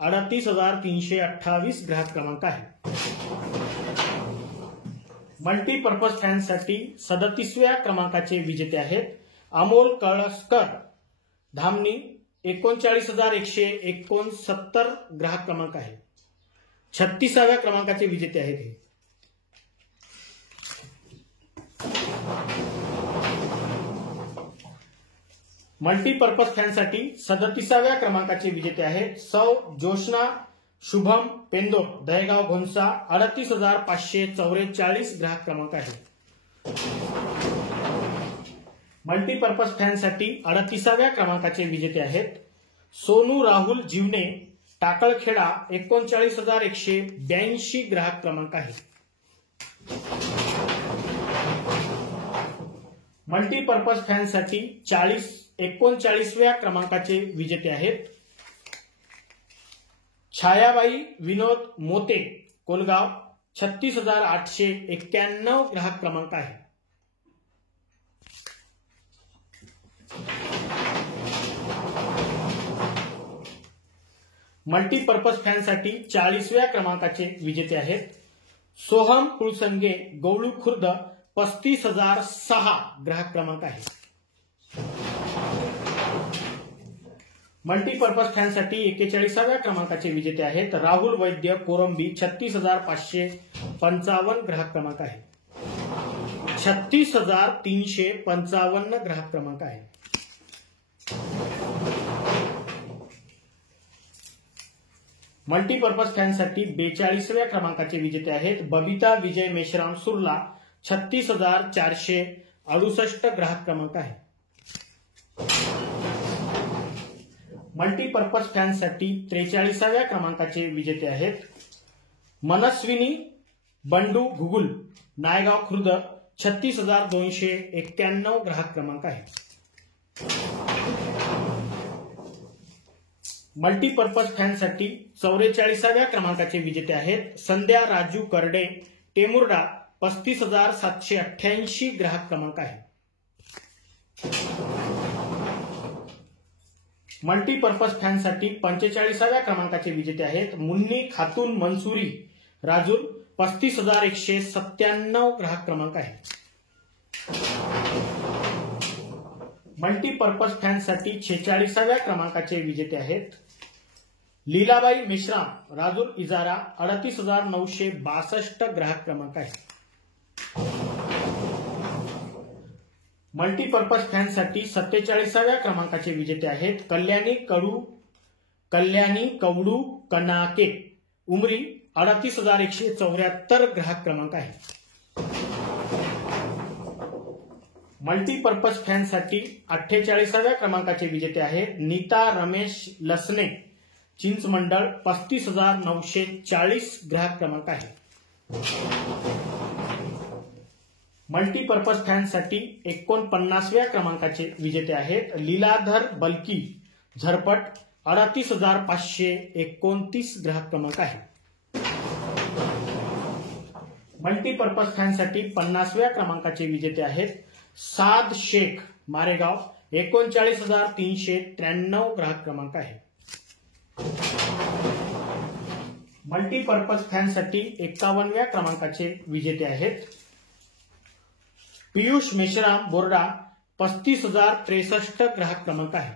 38,328 ग्राहक क्रमांक आहे। मल्टीपर्पज फॅनसाठी 37व्या क्रमांकाचे विजेते आहेत अमोल कळसकर, धामणी, 39,169 ग्राहक क्रमांक आहे। 36व्या क्रमांकाचे विजेते आहेत हे। मल्टीपर्पज फॅनसाठी 37व्या क्रमांकाचे विजेते आहेत सौ जोशना शुभम पेंदोर, दहेगाव, घोणसा, 38,544 ग्राहक क्रमांक आहे। मल्टीपर्पज फॅनसाठी 38व्या क्रमांकाचे विजेते आहेत सोनू राहुल जीवने, टाकळखेडा, 39,182 ग्राहक क्रमांक आहे। मल्टीपर्पज फॅनसाठी 39व्या क्रमांकाचे विजेते आहेत छायाबाई विनोद मोते, कोलगाव, 36,891 ग्राहक क्रमांक आहे। मल्टीपर्पज फॅनसाठी 40व्या क्रमांकाचे विजेते आहेत सोहम कुळसंगे, गौळू खुर्द, 35,006 ग्राहक क्रमांक आहे। मल्टीपर्पज फॅनसाठी 41व्या क्रमांकाचे विजेते आहेत राहुल वैद्य, कोरंबी, 36,555 ग्राहक क्रमांक आहे। 36,355 ग्राहक क्रमांक आहे। मल्टीपर्पज फॅनसाठी 42व्या क्रमांकाचे विजेते आहेत बबिता विजय मेश्राम, सुर्ला, 36,468 ग्राहक क्रमांक आहे। मल्टीपर्पज फॅनसाठी 43व्या क्रमांकाचे विजेते आहेत मनस्विनी बंडू घुगुल, नायगाव खुर्द, 36,291 ग्राहक क्रमांक आहे। मल्टीपर्पज फॅनसाठी 44व्या क्रमांकाचे विजेते आहेत संध्या राजू करडे, टेमुर्डा, 35,788 ग्राहक क्रमांक आहे। मल्टीपर्पज फॅनसाठी 45व्या क्रमांकाचे विजेते आहेत मुन्नी खातून मंसुरी, राजूर, 35,197 ग्राहक क्रमांक आहे। मल्टीपर्पज फॅनसाठी 46व्या क्रमांकाचे विजेते आहेत लीलाबाई मेश्राम, राजूर इजारा, 38,962 ग्राहक क्रमांक आहे। मल्टीपर्पज फॅनसाठी 47व्या क्रमांकाचे विजेते आहेत कल्याणी कवडू कनाके, उमरी, 38,174 ग्राहक क्रमांक आहे। मल्टीपर्पज फॅनसाठी 48व्या क्रमांकाचे विजेते आहेत नीता रमेश लसने, चिंचमंडळ, 35,940 ग्राहक क्रमांक आहे। मल्टीपर्पज फॅनसाठी 49व्या क्रमांकाचे विजेते आहेत लीलाधर बलकी, झरपट, 38,529 ग्राहक क्रमांक आहे। मल्टीपर्पज फॅनसाठी 50व्या क्रमांकाचे विजेते आहेत साद शेख, मारेगाव, 39,393 ग्राहक क्रमांक आहे। मल्टीपर्पज फॅनसाठी 51व्या क्रमांकाचे विजेते आहेत पियुष मेश्राम बोर्डा 35,063 ग्राहक क्रमांक आहे।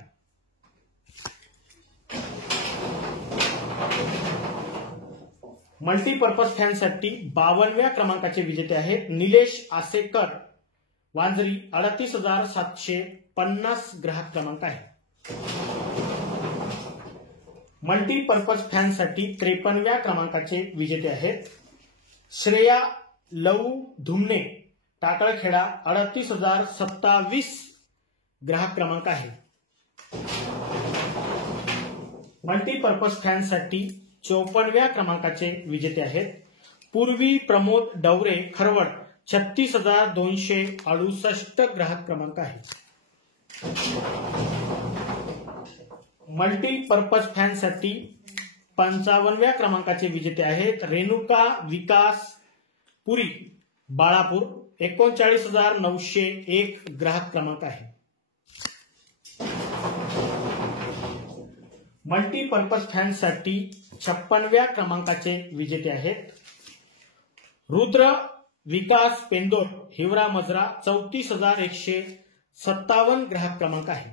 मल्टीपर्पज फॅनसाठी 52व्या क्रमांकाचे विजेते आहेत निलेश आसेकर वांजरी 38,750 ग्राहक क्रमांक आहे। मल्टीपर्पज फॅनसाठी 53व्या क्रमांकाचे विजेते आहेत श्रेया लवू धुमने टाकळखेडा 38,027 ग्राहक क्रमांक आहे। मल्टीपर्पज फॅनसाठी 54व्या क्रमांकाचे विजेते आहेत पूर्वी प्रमोद डवरे खरवड 36,268 ग्राहक क्रमांक आहे। मल्टीपर्पज फॅनसाठी 55व्या क्रमांकाचे विजेते आहेत रेणुका विकास पुरी बाळापूर 39,901 ग्राहक क्रमांक आहे। मल्टीपर्पज फॅनसाठी 56व्या क्रमांकाचे विजेते आहेत रुद्र विकास पेंदोर हिवरा मजरा 34,157 ग्राहक क्रमांक आहे।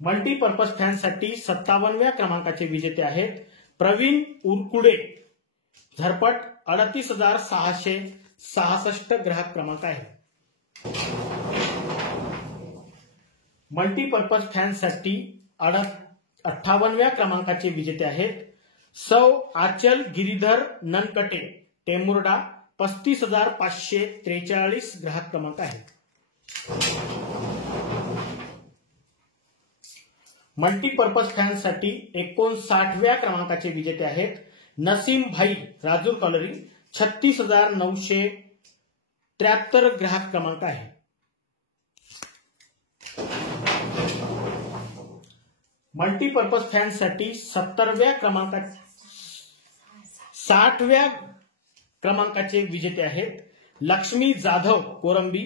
मल्टीपर्पज फॅनसाठी 57व्या क्रमांकाचे विजेते आहेत प्रवीण उरकुडे झरपट 38,666 ग्राहक क्रमांक आहे। मल्टीपर्पज फॅनसाठी 58व्या क्रमांकाचे विजेते आहेत सौ आचल गिरीधर ननकटे टेमुर्डा 35,543 ग्राहक क्रमांक आहे। मल्टीपर्पज फॅनसाठी 59व्या क्रमांकाचे विजेते आहेत नसीम भाई राजूर कॉलरी 36,973 ग्राहक क्रमांक आहे। मल्टीपर्पज फॅनसाठी 60व्या क्रमांकाचे विजेते आहेत लक्ष्मी जाधव कोरंबी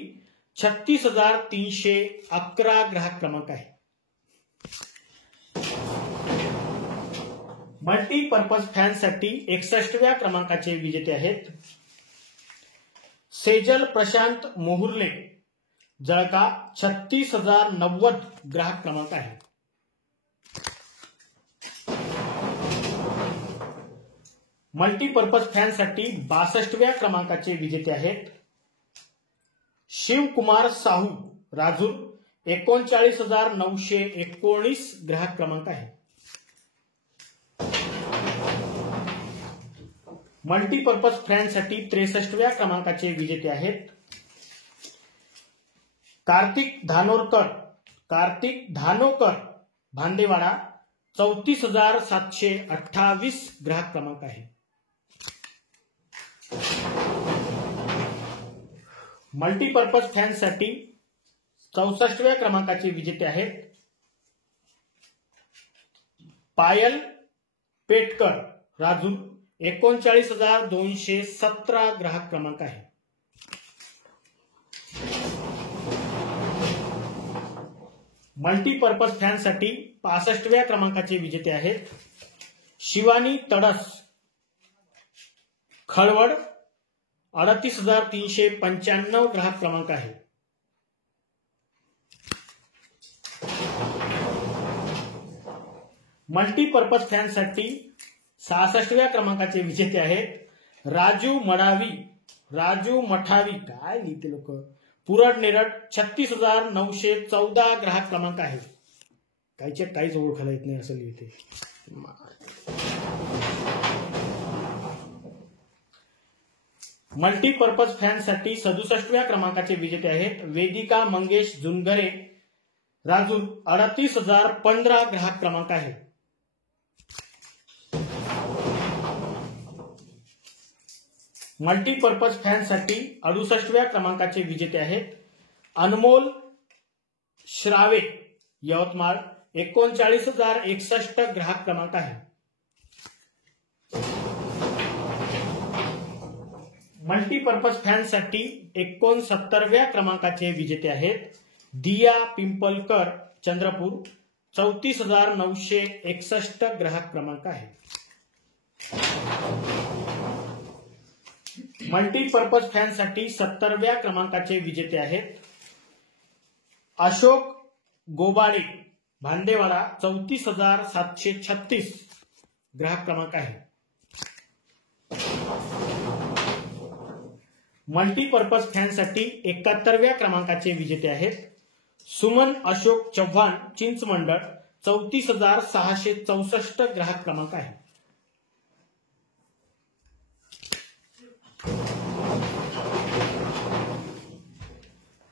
36,311 ग्राहक क्रमांक आहे। मल्टीपर्पज फॅनसाठी 61व्या क्रमांकाचे विजेते आहेत सेजल प्रशांत मोहुर्ले जळका 36,090 ग्राहक क्रमांक आहे। मल्टीपर्पज फॅनसाठी 62व्या क्रमांकाचे विजेते आहेत शिवकुमार साहू राजूर 39,919 ग्राहक क्रमांक आहे। मल्टीपर्पज फॅनसाठी 63व्या क्रमांकाचे विजेते आहेत कार्तिक धानोकर भांदेवाडा 34,728 ग्राहक क्रमांक आहे। मल्टीपर्पज फॅनसाठी 64व्या क्रमांकाचे विजेते आहेत पायल पेटकर राजूर 39,217 ग्राहक क्रमांक आहे। मल्टीपर्पज फॅनसाठी 65व्या क्रमांकाचे विजेते आहेत शिवानी तडस खळवड 38,395 ग्राहक क्रमांक आहे। मल्टीपर्पज फॅनसाठी 66व्या क्रमांकाचे विजेते आहेत राजू मठावी काय लिहिते लोक पुरड नेरड 36,914 ग्राहक क्रमांक आहे। काहीच ओळखायला येत नाही असं लिहिते। मल्टीपर्पज फॅनसाठी 67व्या क्रमांकाचे विजेते आहेत वेदिका मंगेश जुनगरे राजूर 38,015 ग्राहक क्रमांक आहे। मल्टीपर्पज फॅनसाठी 68व्या क्रमांकाचे विजेते आहेत अनमोल श्रावे यवतमाळ 39,061 ग्राहक क्रमांक आहे। मल्टीपर्पज फॅनसाठी 69व्या क्रमांकाचे विजेते आहेत दिया पिंपलकर चंद्रपूर 34,961 ग्राहक क्रमांक आहे. मल्टीपर्पज फॅनसाठी 70व्या क्रमांकाचे विजेते आहेत अशोक गोबाडे भांडेवाडा 34,736 ग्राहक क्रमांक आहे. मल्टीपर्पज फॅनसाठी 71व्या क्रमांकाचे विजेते आहेत सुमन अशोक चव्हाण चिंचमंडळ 34,664 ग्राहक क्रमांक आहे.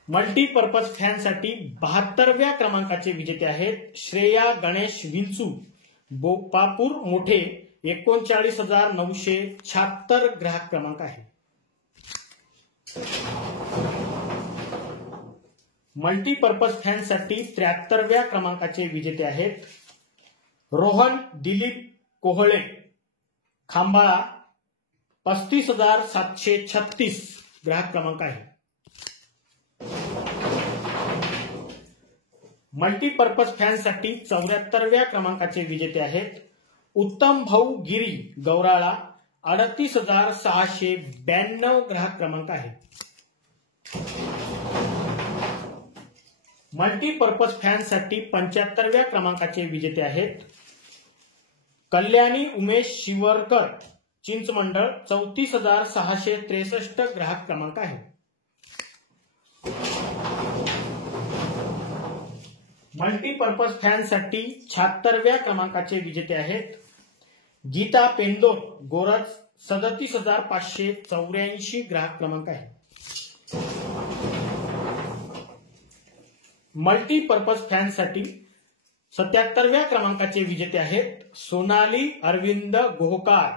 मल्टीपर्पज फॅनसाठी 72व्या क्रमांकाचे विजेते आहेत श्रेया गणेश विंचू बोपापूर मोठे 39,976 ग्राहक क्रमांक आहे. मल्टीपर्पज फॅनसाठी 73व्या क्रमांकाचे विजेते आहेत रोहन दिलीप कोहळे खांबाळा 35,736 ग्राहक क्रमांक आहे. मल्टीपर्पज फॅनसाठी 74व्या क्रमांकाचे विजेते आहेत उत्तम भाऊ गिरी गौराळा 38,692 ग्राहक क्रमांक आहे. मल्टीपर्पज फॅनसाठी 75व्या क्रमांकाचे विजेते आहेत कल्याणी उमेश शिवरकर चिंचमंडळ 34,663 ग्राहक क्रमांक आहे. मल्टीपर्पज फॅनसाठी 76व्या क्रमांकाचे विजेते आहेत गीता पेंदोर गोरज 37,584 ग्राहक क्रमांक आहे. मल्टीपर्पज फॅनसाठी 77व्या क्रमांकाचे विजेते आहेत सोनाली अरविंद गोहकार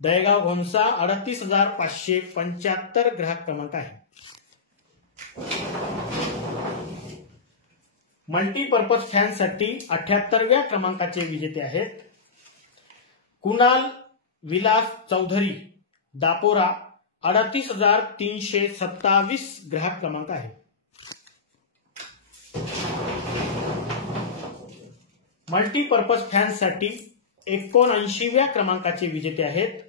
दहेगाव घोणसा 38,575 ग्राहक क्रमांक आहे. मल्टीपर्पज फॅनसाठी 78व्या क्रमांकाचे विजेते आहेत कुणाल विलास चौधरी दापोरा 38,327 ग्राहक क्रमांक आहे. मल्टीपर्पज फॅनसाठी 79व्या क्रमांकाचे विजेते आहेत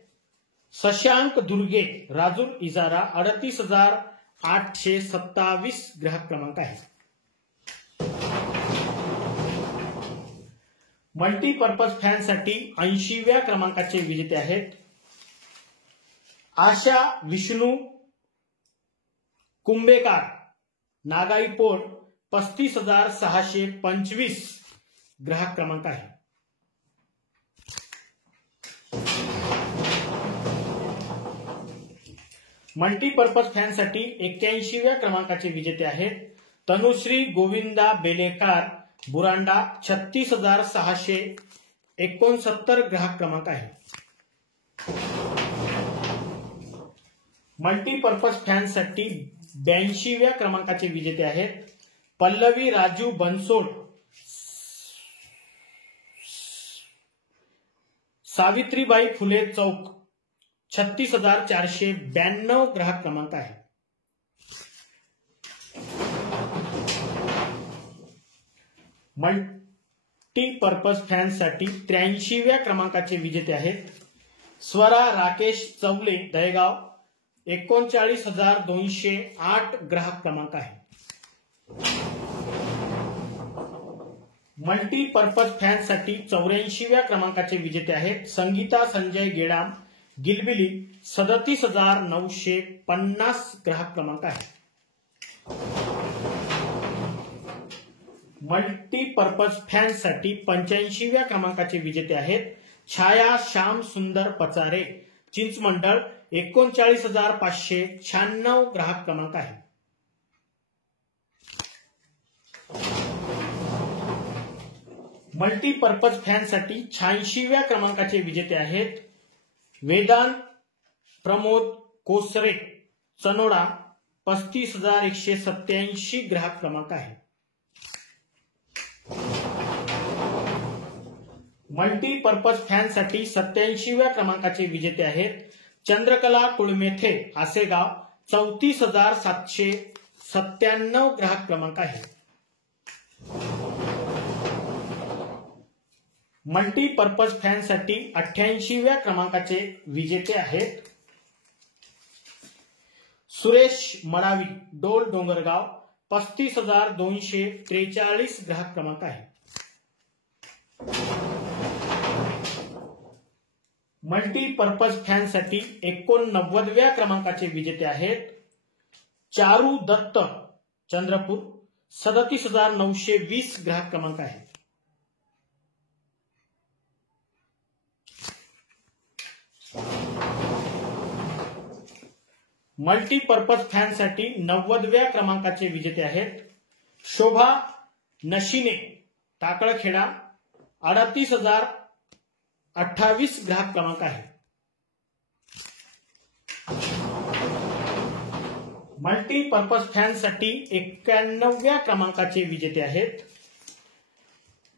शशांक दुर्गे राजूर इजारा 38,827 ग्राहक क्रमांक आहे. मल्टीपर्पज फॅनसाठी 80व्या क्रमांकाचे विजेते आहेत आशा विष्णू कुंभेकार नागाईपोर 35,625 ग्राहक क्रमांक आहे. मल्टीपर्पज फॅनसाठी 81व्या क्रमांकाचे विजेते आहेत तनुश्री गोविंदा बेलेकार बुरांडा 36,669 ग्राहक क्रमांक आहे. मल्टीपर्पज फॅनसाठी 82व्या क्रमांकाचे विजेते आहेत पल्लवी राजू बनसोड सावित्रीबाई फुले चौक 36,492 ग्राहक क्रमांक आहे. मल्टीपर्पज फॅनसाठी 83व्या क्रमांकाचे विजेते आहेत स्वरा राकेश चौले दहेगाव 39,208 ग्राहक क्रमांक आहे. मल्टीपर्पज फॅनसाठी 84व्या क्रमांकाचे विजेते आहेत संगीता संजय गेडाम गिलबिली 37,950 ग्राहक क्रमांक आहे. मल्टीपर्पज फॅनसाठी 85व्या क्रमांकाचे विजेते आहेत छाया श्याम सुंदर पचारे चिंचमंडळ 39,596 ग्राहक क्रमांक आहे. मल्टीपर्पज फॅनसाठी 86व्या क्रमांकाचे विजेते आहेत वेदांत प्रमोद कोसरे चनोडा 35,187 ग्राहक क्रमांक आहे. मल्टीपर्पज फॅनसाठी 87व्या क्रमांकाचे विजेते आहेत चंद्रकला कुळमेथे आसेगाव 34,797 ग्राहक क्रमांक आहे. मल्टीपर्पज फॅनसाठी 88व्या क्रमांकाचे विजेते आहेत सुरेश मडावी, डोल डोंगरगाव, 35,243 ग्राहक क्रमांक आहे। मल्टीपर्पज फॅनसाठी 89व्या क्रमांकाचे विजेते आहेत चारू दत्त, चंद्रपूर, 37,920 ग्राहक क्रमांक आहे। मल्टीपर्पज फॅनसाठी 90व्या क्रमांकाचे विजेते आहेत शोभा नशिने, टाकळखेडा, 38,028 ग्राहक क्रमांक आहे। मल्टीपर्पज फॅनसाठी 91व्या क्रमांकाचे विजेते आहेत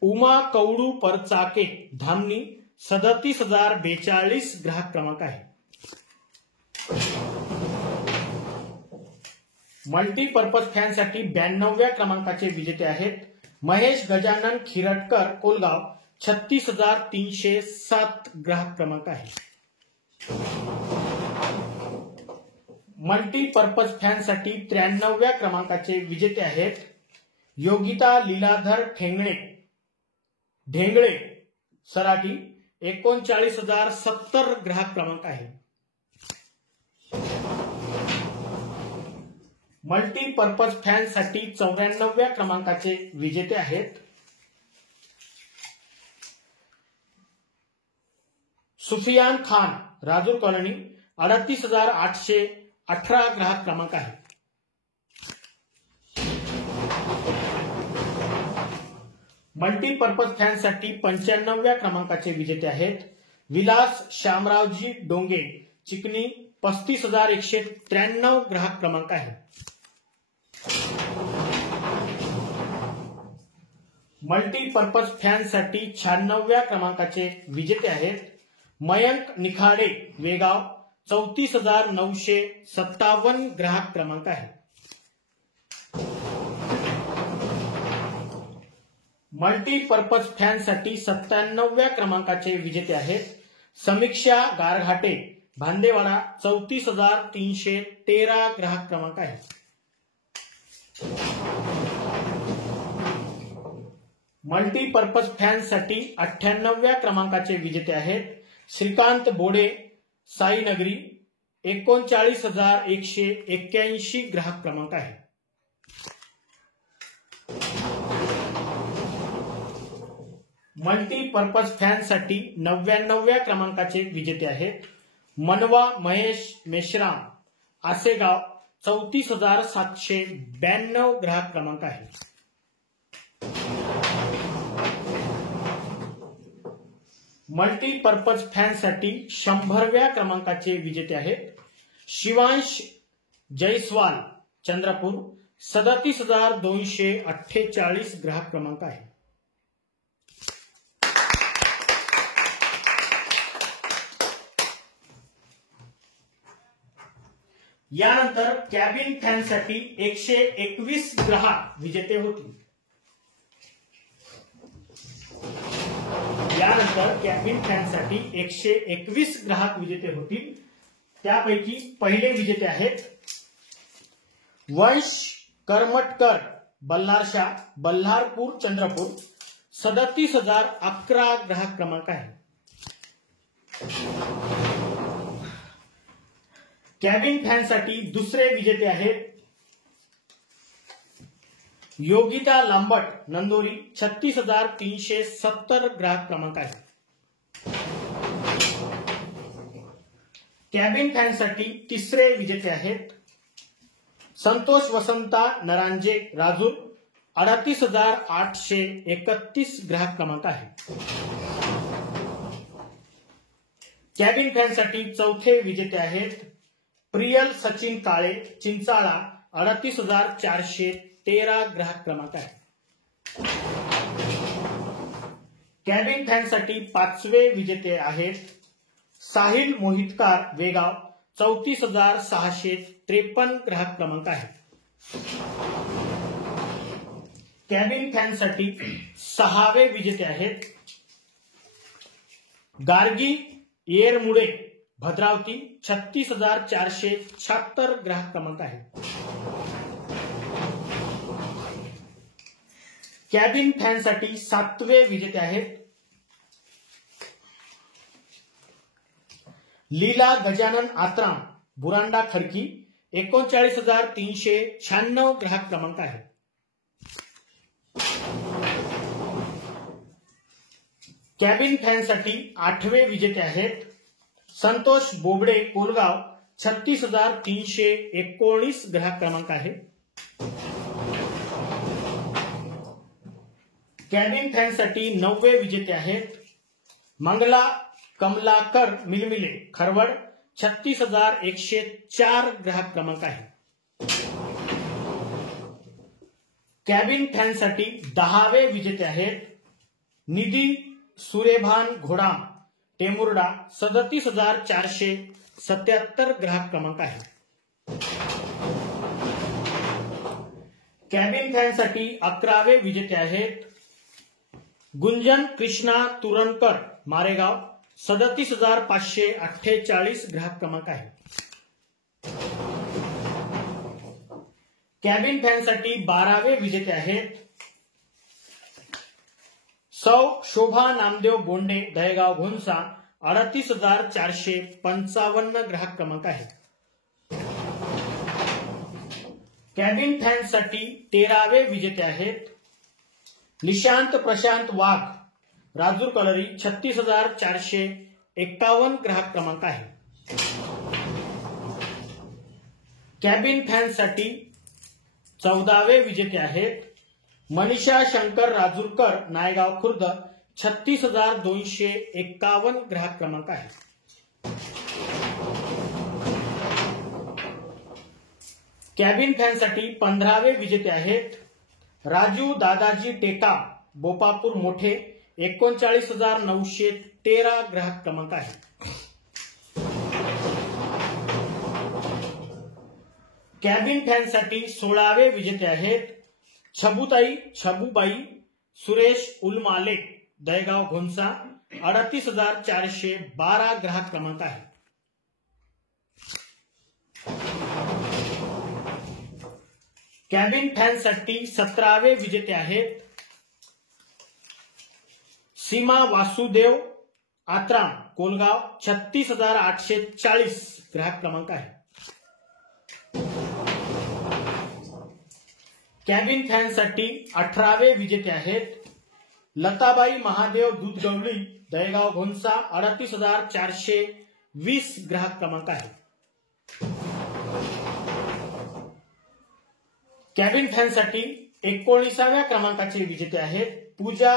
उमा कवडू परचाके, धामणी, 37,042 ग्राहक क्रमांक आहे। मल्टीपर्पज फॅनसाठी 92व्या क्रमांकाचे विजेते आहेत महेश गजानन खिरटकर, कोलगाव, 36,307 ग्राहक क्रमांक आहे। मल्टीपर्पज फॅनसाठी 93व्या क्रमांकाचे विजेते आहेत योगिता लीलाधर ठेंगणे, ढेंगळे, सराटी, 39,070 ग्राहक क्रमांक आहे। मल्टीपर्पज फॅनसाठी 94व्या क्रमांकाचे विजेते आहेत सुफियान खान, राजूर कॉलनी, 38,818 ग्राहक क्रमांक आहे। मल्टीपर्पज फॅनसाठी 95व्या क्रमांकाचे विजेते आहेत विलास श्यामरावजी डोंगे, चिकनी, 35,193 ग्राहक क्रमांक आहे। मल्टीपर्पज फॅनसाठी 96व्या क्रमांकाचे विजेते आहेत मयंक निखाडे, वेगाव, 34,957 ग्राहक क्रमांक आहे। मल्टीपर्पज फॅनसाठी 97व्या क्रमांकाचे विजेते आहेत समीक्षा गारघाटे, भांदेवाडा, 34,313 ग्राहक क्रमांक आहे। मल्टीपर्पज फॅनसाठी 98व्या क्रमांकाचे विजेते आहेत श्रीकांत बोडे, साईनगरी, 39,181 ग्राहक क्रमांक आहे। मल्टीपर्पज फॅनसाठी 99व्या क्रमांकाचे विजेते आहेत मनवा महेश मेश्राम, आसेगाव, 34,792 ग्राहक क्रमांक आहे। मल्टीपर्पज फॅनसाठी 100व्या क्रमांकाचे विजेते आहेत शिवांश जयस्वाल, चंद्रपूर, 37,248 ग्राहक क्रमांक आहे। यानंतर कॅबिन फॅनसाठी 121 ग्राहक विजेते होतील। यानंतर कॅबिन फॅनसाठी 121 ग्राहक विजेते होतील। त्यापैकी पहिले विजेते आहेत वंश करमटकर, बल्हारशाह, बल्हारपूर, चंद्रपूर, 37,011 ग्राहक क्रमांक आहे। कॅबिन फॅनसाठी दुसरे विजेते आहेत योगिता लांबट, नंदोरी, 36,370 ग्राहक क्रमांक आहे। कॅबिन फॅनसाठी तिसरे विजेते आहेत संतोष वसंता नरांजे, राजूर, 38,831 ग्राहक क्रमांक आहे। कॅबिन फॅनसाठी चौथे विजेते आहेत प्रियल सचिन काळे, चिंचाळा, 38,413 ग्राहक क्रमांक आहे। कॅबिन फॅनसाठी पाचवे विजेते आहेत साहिल मोहितकार, वेगाव, 34,653 ग्राहक क्रमांक आहे। कॅबिन फॅनसाठी सहावे विजेते आहेत गार्गी येरमुडे भद्रावती 36,476 ग्राहक क्रमांक आहे. कॅबिन फॅनसाठी 7वे विजेते आहेत लीला गजानन आत्राम बुरांडा खडकी 39,396 ग्राहक क्रमांक आहे. कॅबिन फॅनसाठी 8वे विजेते आहेत संतोष बोबडे कोलगाव 36,319 ग्राहक क्रमांक आहे. कॅबिन फॅनसाठी 9वे विजेते आहेत मंगला कमलाकर मिलमिले खरवड 36,104 ग्राहक क्रमांक आहे. कॅबिन फॅनसाठी 10वे विजेते आहेत निधी सुरेभान घोडाम टेमुर्डा 37,477 ग्राहक क्रमांक आहे. कॅबिन फॅनसाठी 11वे विजेते आहेत गुंजन कृष्णा तुरनकर मारेगाव 37,548 ग्राहक क्रमांक आहे. कॅबिन फॅनसाठी 12वे विजेते आहेत सौ शोभा नामदेव बोंडे दहेगाव घोणसा 38,455 ग्राहक क्रमांक आहे. कॅबिन फॅनसाठी 13वे विजेते आहेत निशांत प्रशांत वाघ राजूर कलरी 36,451 ग्राहक क्रमांक आहे. कॅबिन फॅनसाठी 14वे विजेते आहेत मनीषा शंकर राजूरकर नायगाव खुर्द 36,251 ग्राहक क्रमांक आहे. कॅबिन फॅनसाठी 15वे विजेते आहेत राजू दादाजी टेका बोपापूर मोठे 39,913 ग्राहक क्रमांक आहे. कॅबिन फॅनसाठी 16वे विजेते आहेत छबुबाई सुरेश उलमाले दहेगाव घोणसा 38,412 ग्राहक क्रमांक आहे. कॅबिन फॅनसाठी 17वे विजेते आहेत सीमा वासुदेव आत्राम कोलगाव 36,840 ग्राहक क्रमांक आहे. कॅबिन फॅनसाठी 18वे विजेते आहेत लताबाई महादेव दूधगवळी दहेगाव घोणसा 38,420 ग्राहक क्रमांक आहे. कॅबिन फॅनसाठी 19व्या क्रमांकाचे विजेते आहेत पूजा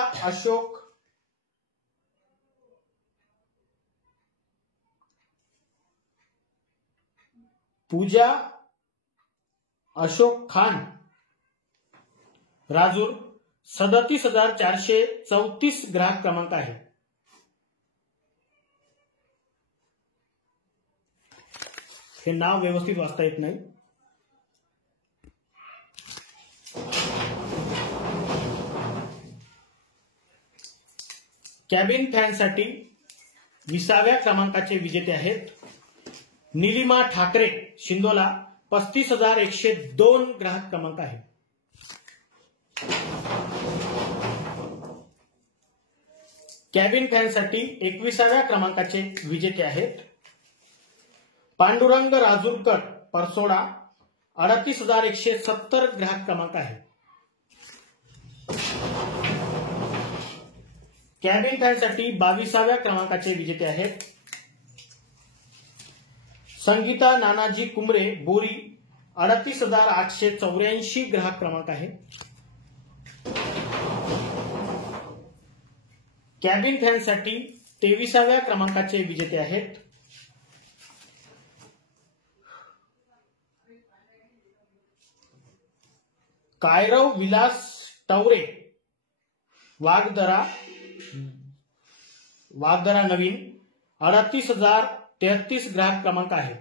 अशोक खान राजूर 37,434 ग्राहक क्रमांक आहे. हे नाव व्यवस्थित वाचता येत नाही. कॅबिन फॅनसाठी 20व्या क्रमांकाचे विजेते आहेत निलिमा ठाकरे शिंदोला 35,102 ग्राहक क्रमांक आहे. कॅबिन फॅनसाठी 21व्या क्रमांकाचे विजेते आहेत पांडुरंग राजूरकर परसोडा 38,170 ग्राहक क्रमांक आहे. कॅबिन फॅनसाठी 22व्या क्रमांकाचे विजेते आहेत संगीता नानाजी कुमरे बोरी 38,884 ग्राहक क्रमांक आहे. कॅबिन फॅनसाठी 23व्या क्रमांकाचे विजेते आहेत कायरव विलास टवरे वाघदरा नवीन 38,033 ग्राहक क्रमांक आहे.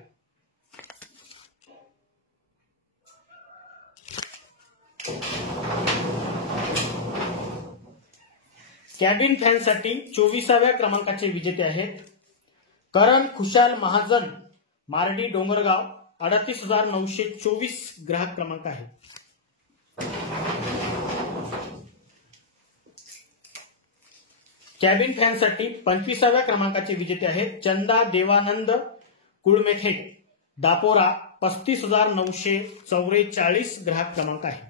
कॅबिन फॅनसाठी 24व्या क्रमांकाचे विजेते आहेत करण खुशाल महाजन, मार्डी डोंगरगाव, 38,924 ग्राहक क्रमांक आहे. कॅबिन फॅनसाठी 25व्या क्रमांकाचे विजेते आहेत चंदा देवानंद कुळमेथे, दापोरा, 35,944 ग्राहक क्रमांक आहे.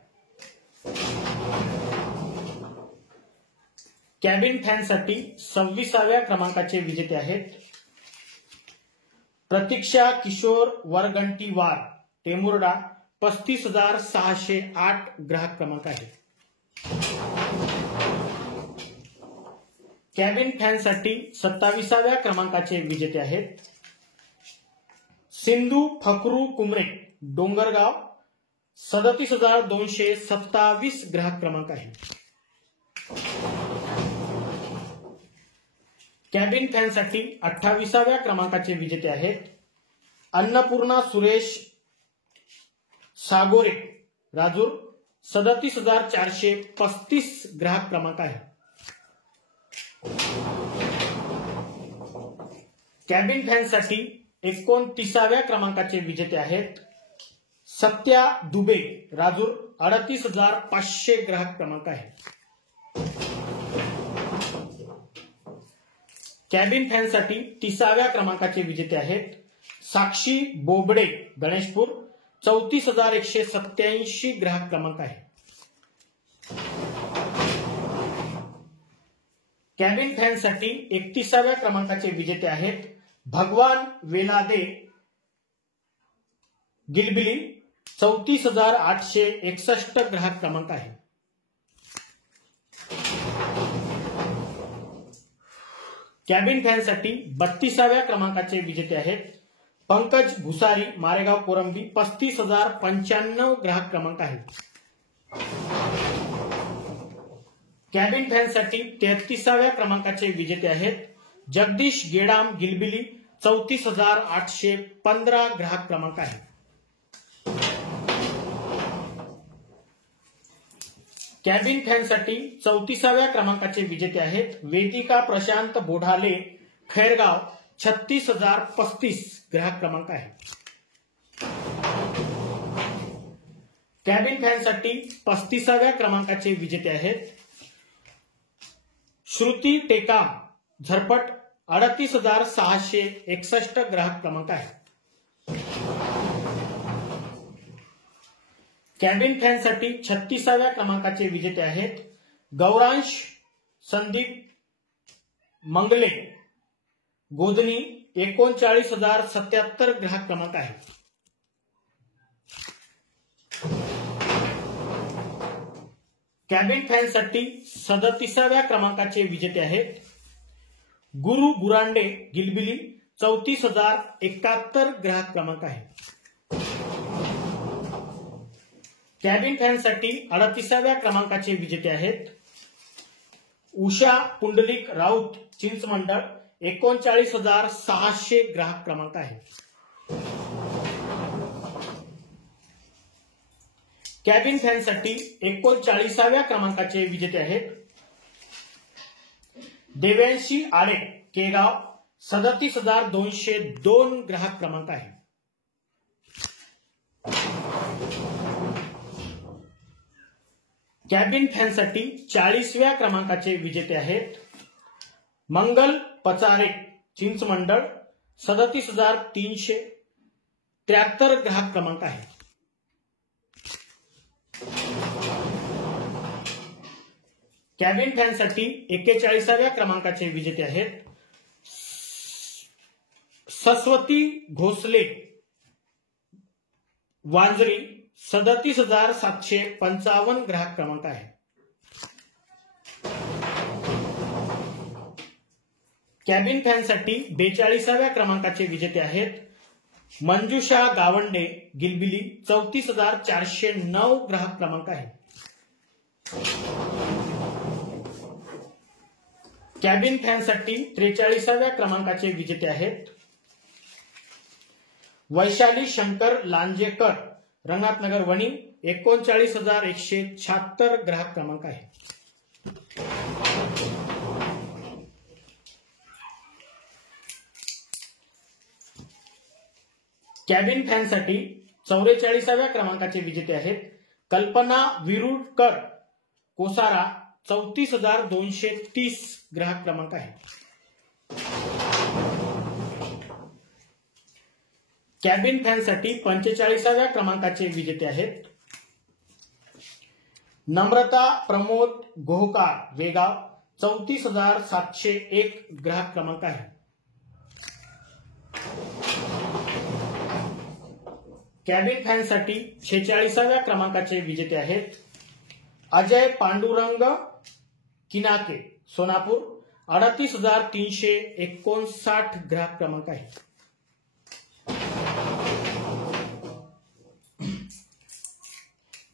कॅबिन फॅनसाठी 26व्या क्रमांकाचे विजेते आहेत प्रतीक्षा किशोर वरगंटीवार, टेमुर्डा, 35,608 ग्राहक क्रमांक आहे. कॅबिन फॅनसाठी 27व्या क्रमांकाचे विजेते आहेत सिंधू फकरू कुमरे, डोंगरगाव, 37,227 ग्राहक क्रमांक आहे. कॅबिन फॅनसाठी 28व्या क्रमांकाचे विजेते आहेत अन्नपूर्णा सुरेश सागोरे, राजूर, 37,435 ग्राहक क्रमांक आहे. कॅबिन फॅनसाठी 29व्या क्रमांकाचे विजेते आहेत सत्या दुबे, राजूर, 38,500 ग्राहक क्रमांक आहे. कॅबिन फॅनसाठी 30व्या क्रमांकाचे विजेते आहेत साक्षी बोबडे, गणेशपूर, 34,187 ग्राहक क्रमांक आहे. कॅबिन फॅनसाठी 31व्या क्रमांकाचे विजेते आहेत भगवान वेलादे, गिलबिली, 34,861 ग्राहक क्रमांक आहे. कॅबिन फॅनसाठी 32व्या क्रमांकाचे विजेते आहेत पंकज भुसारी, मारेगाव कोरंबी, 35,095 ग्राहक क्रमांक आहे. कॅबिन फॅनसाठी 33व्या क्रमांकाचे विजेते आहेत जगदीश गेडाम, गिलबिली, 34,815 ग्राहक क्रमांक आहे. कॅबिन फॅनसाठी 34व्या क्रमांकाचे विजेते आहेत वेदिका प्रशांत बोढाले, खैरगाव, 36,035 ग्राहक क्रमांक आहे. कॅबिन फॅनसाठी 35व्या क्रमांकाचे विजेते आहेत श्रुती टेकाम, झरपट, 38,661 ग्राहक क्रमांक आहे. कॅबिन फॅनसाठी 36व्या क्रमांकाचे विजेते आहेत गौरांश संदीप मंगले, गोधनी, 39,077 ग्राहक क्रमांक आहे. कॅबिन फॅनसाठी 37व्या क्रमांकाचे विजेते आहेत गुरु बुरांडे, गिलबिली, 34,071 ग्राहक क्रमांक आहे. कॅबिन फॅनसाठी 38व्या क्रमांकाचे विजेते आहेत उषा पुंडलिक राऊत, चिंचमंडळ, 39,600 ग्राहक क्रमांक आहे. कॅबिन फॅनसाठी 39व्या क्रमांकाचे विजेते आहेत देव्यांशी आडे, केगाव, 37,202 ग्राहक क्रमांक आहे. कॅबिन फॅनसाठी 40व्या क्रमांकाचे विजेते आहेत मंगल पचारे, चिंचमंडळ, 37,373 ग्राहक क्रमांक आहे. कॅबिन फॅनसाठी 41व्या क्रमांकाचे विजेते आहेत सस्वती घोसले, वांजरी, 37,755 ग्राहक क्रमांक आहे. कॅबिन फॅनसाठी 42व्या क्रमांकाचे विजेते आहेत मंजुषा गावंडे, गिलबिली, 34,409 ग्राहक क्रमांक आहे. कॅबिन फॅनसाठी 43व्या क्रमांकाचे विजेते आहेत वैशाली शंकर लांजेकर, रंगनाथनगर, वणी, 39,176 ग्राहक क्रमांक आहे. कॅबिन फॅनसाठी 44व्या क्रमांकाचे विजेते आहेत कल्पना विरुडकर, कोसारा, 34,230 ग्राहक क्रमांक आहे. कॅबिन फॅनसाठी 45व्या क्रमांकाचे विजेते आहेत नम्रता प्रमोद गोहकार, वेगाव, 34,701 ग्राहक क्रमांक आहे. कॅबिन फॅनसाठी 46व्या क्रमांकाचे विजेते आहेत अजय पांडुरंग किनाके, सोनापूर, 38,359 ग्राहक क्रमांक आहे.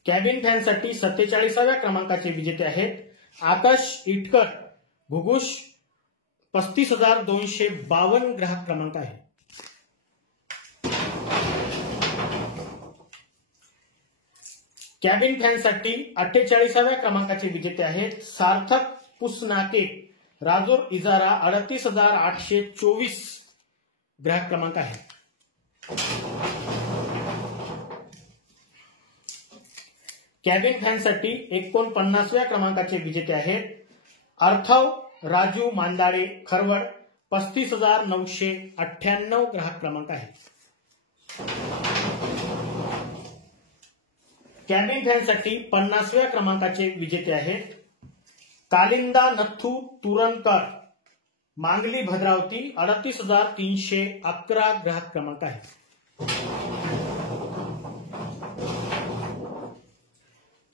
कॅबिन फॅनसाठी 47व्या क्रमांकाचे विजेते आहेत आकाश इटकर, घुगुश, 35,252 ग्राहक क्रमांक आहे. कॅबिन फॅनसाठी 48व्या क्रमांकाचे विजेते आहेत सार्थक पुसनाके, राजूर, इजारा, 38,824 ग्राहक क्रमांक आहे. कॅबिन फॅनसाठी 49व्या क्रमांकाचे विजेते आहेत अर्थव राजू मांदाडे, खरवड, 35,998 ग्राहक क्रमांक आहे. कॅबिन फॅनसाठी 50व्या क्रमांकाचे विजेते आहेत कालिंदा नथू तुरंकर, मांगली, भद्रावती, 38,311 ग्राहक क्रमांक आहे.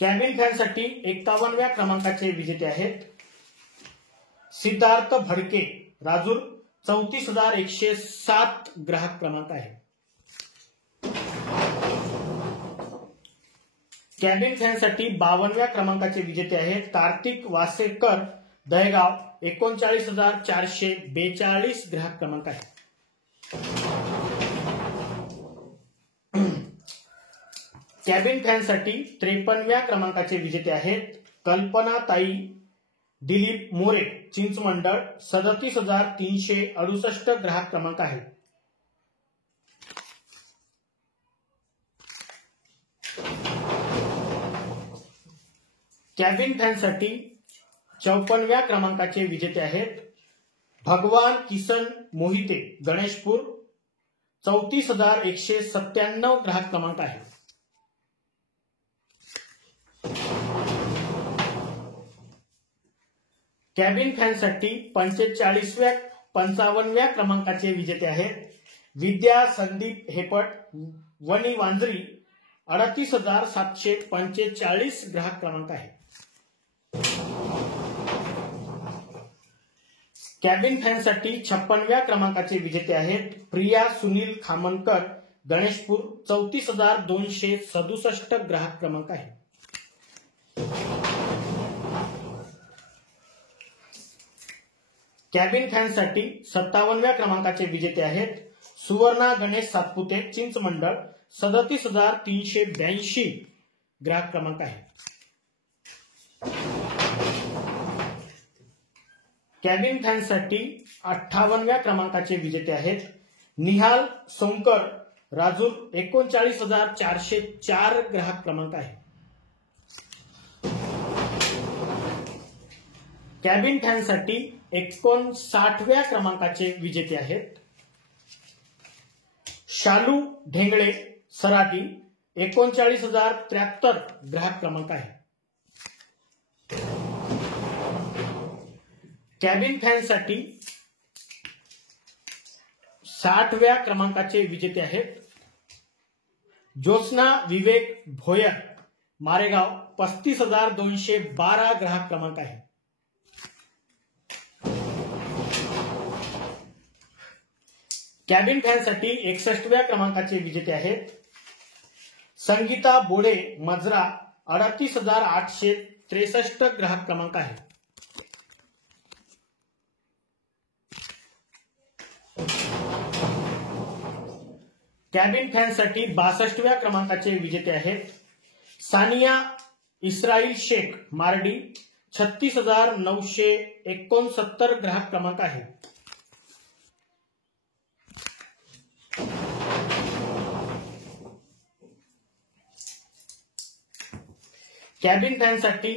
कॅबिन फॅनसाठी 51व्या क्रमांकाचे विजेते आहेत सिद्धार्थ भडके, राजूर, 34,107 ग्राहक क्रमांक आहे. कॅबिन फॅनसाठी 52व्या क्रमांकाचे विजेते आहेत कार्तिक वासेकर, दहेगाव, 39,442 ग्राहक क्रमांक आहे. कॅबिन फॅनसाठी 53व्या क्रमांकाचे विजेते आहेत कल्पनाताई दिलीप मोरे, चिंचमंडळ, 37,368 ग्राहक क्रमांक आहे. कॅबिन फॅनसाठी 54व्या क्रमांकाचे विजेते आहेत भगवान किसन मोहिते, गणेशपूर, 34,197 ग्राहक क्रमांक आहे. कॅबिन फॅनसाठी 55व्या क्रमांकाचे विजेते आहेत विद्या संदीप हेपट, वणी, वांजरी, 38,745 ग्राहक क्रमांक आहे. कॅबिन फॅनसाठी 56व्या क्रमांकाचे विजेते आहेत प्रिया सुनील खामनकर, गणेशपूर, 34,267 ग्राहक क्रमांक आहे. कॅबिन फॅनसाठी 57व्या क्रमांकाचे विजेते आहेत सुवर्णा गणेश सातपुते, चिंचमंडळ, 37,382 ग्राहक क्रमांक आहे. कॅबिन फॅनसाठी 58व्या क्रमांकाचे विजेते आहेत निहाल सोमकर, राजूर, 39,404 ग्राहक क्रमांक आहे. कॅबिन फॅनसाठी 59व्या क्रमांकाचे विजेते आहेत शालू ढेंगळे, सराटी, 39,073 ग्राहक क्रमांक आहे. कॅबिन फॅनसाठी 60व्या क्रमांकाचे विजेते आहेत ज्योत्स्ना विवेक भोयर, मारेगाव, 35,212 ग्राहक क्रमांक आहे. कॅबिन फॅनसाठी 61व्या क्रमांकाचे विजेते आहेत संगीता बोडे, मजरा, 38,863 ग्राहक क्रमांक आहे. कॅबिन फॅनसाठी 62व्या क्रमांकाचे विजेते आहेत सानिया इस्राईल शेख, मार्डी, 36,969 ग्राहक क्रमांक आहे. कॅबिन फॅनसाठी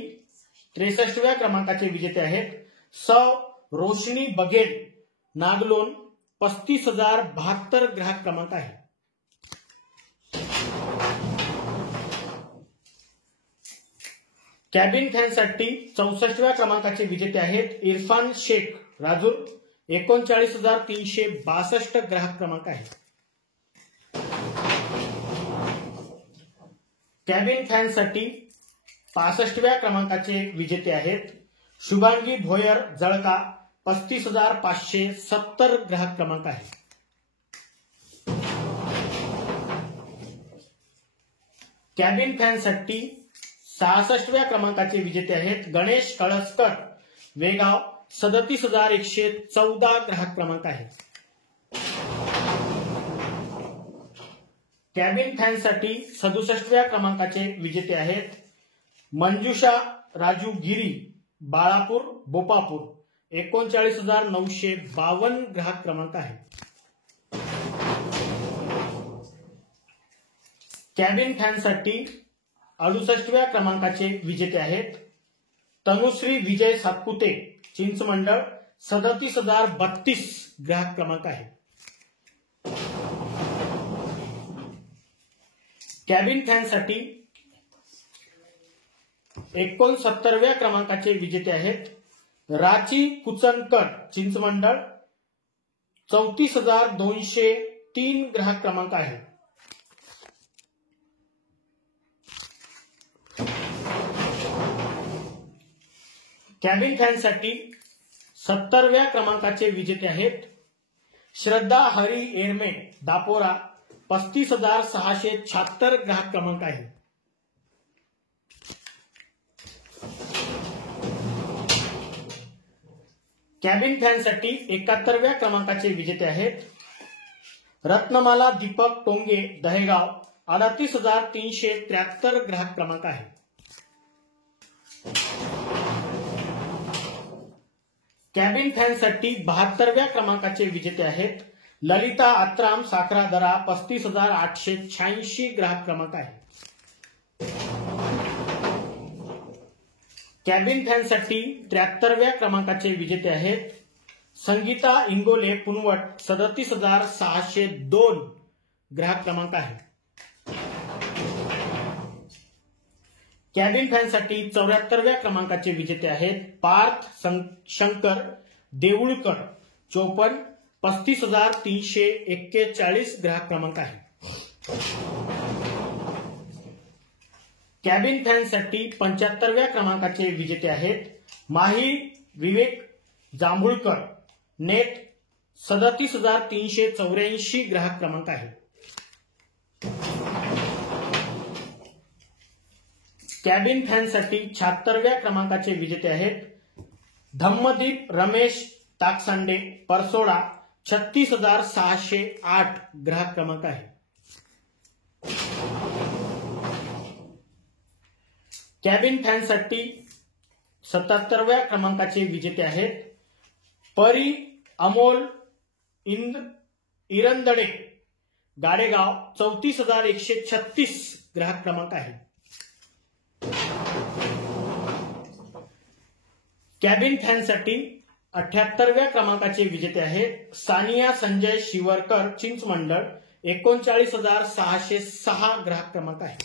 63व्या क्रमांकाचे विजेते आहेत रोशनी बघेल, नागलोन. 35,072 ग्राहक क्रमांक आहे. कॅबिन फॅनसाठी 64व्या क्रमांकाचे विजेते आहेत इरफान शेख, राजूर. 39,362 ग्राहक क्रमांक आहे. कॅबिन फॅनसाठी 65व्या क्रमांकाचे विजेते आहेत शुभांगी भोयर, जळका. 35,570 ग्राहक क्रमांक आहे. कॅबिन फॅनसाठी 66व्या क्रमांकाचे विजेते आहेत गणेश कळसकर, वेगाव. 37,114 ग्राहक क्रमांक आहे. कॅबिन फॅनसाठी 67व्या क्रमांकाचे विजेते आहेत मंजुषा राजू गिरी, बाळापूर, बोपापूर. 39,952 ग्राहक क्रमांक आहे. कॅबिन फॅनसाठी 68व्या क्रमांकाचे विजेते आहेत तनुश्री विजय सातपुते, चिंचमंडळ. 37,032 ग्राहक क्रमांक आहे. कॅबिन फॅनसाठी 69व्या क्रमांकाचे विजेते आहेत राची कुचनकर, चिंचमंडळ. 34,203 ग्राहक क्रमांक आहे. कॅबिन फॅनसाठी 70व्या क्रमांकाचे विजेते आहेत श्रद्धा हरी एरमे, दापोरा. 35,676 ग्राहक क्रमांक आहे. कॅबिन फॅनसाठी 71व्या क्रमांकाचे विजेते आहेत रत्नमाला दीपक टोंगे, दहेगाव. 38,373 ग्राहक क्रमांक आहे. कॅबिन फॅनसाठी 72व्या क्रमांकाचे विजेते आहेत ललिता आत्राम, साखरादरा. 35,886 ग्राहक क्रमांक आहे. कॅबिन फॅनसाठी 73व्या क्रमांकाचे विजेते आहेत संगीता इंगोले, पुनवट. 37,602 ग्राहक क्रमांक आहे. कॅबिन फॅनसाठी 74व्या क्रमांकाचे विजेते आहेत पार्थ शंकर देऊळकर, 54. 35,341 ग्राहक क्रमांक आहे. कॅबिन फॅनसाठी 75व्या क्रमांकाचे विजेते आहेत माही विवेक जांभूळकर, नेट. 37,384 ग्राहक क्रमांक आहे. कॅबिन फॅनसाठी 76व्या क्रमांकाचे विजेते आहेत धम्मदीप रमेश ताकसांडे, परसोडा. 36,608 ग्राहक क्रमांक आहे. कॅबिन फॅनसाठी 77व्या क्रमांकाचे विजेते आहेत परी अमोल इरंदडे, गाडेगाव. 34,136 ग्राहक क्रमांक आहे. कॅबिन फॅनसाठी 78व्या क्रमांकाचे विजेते आहेत सानिया संजय शिवरकर, चिंचमंडळ. 39,606 ग्राहक क्रमांक आहे.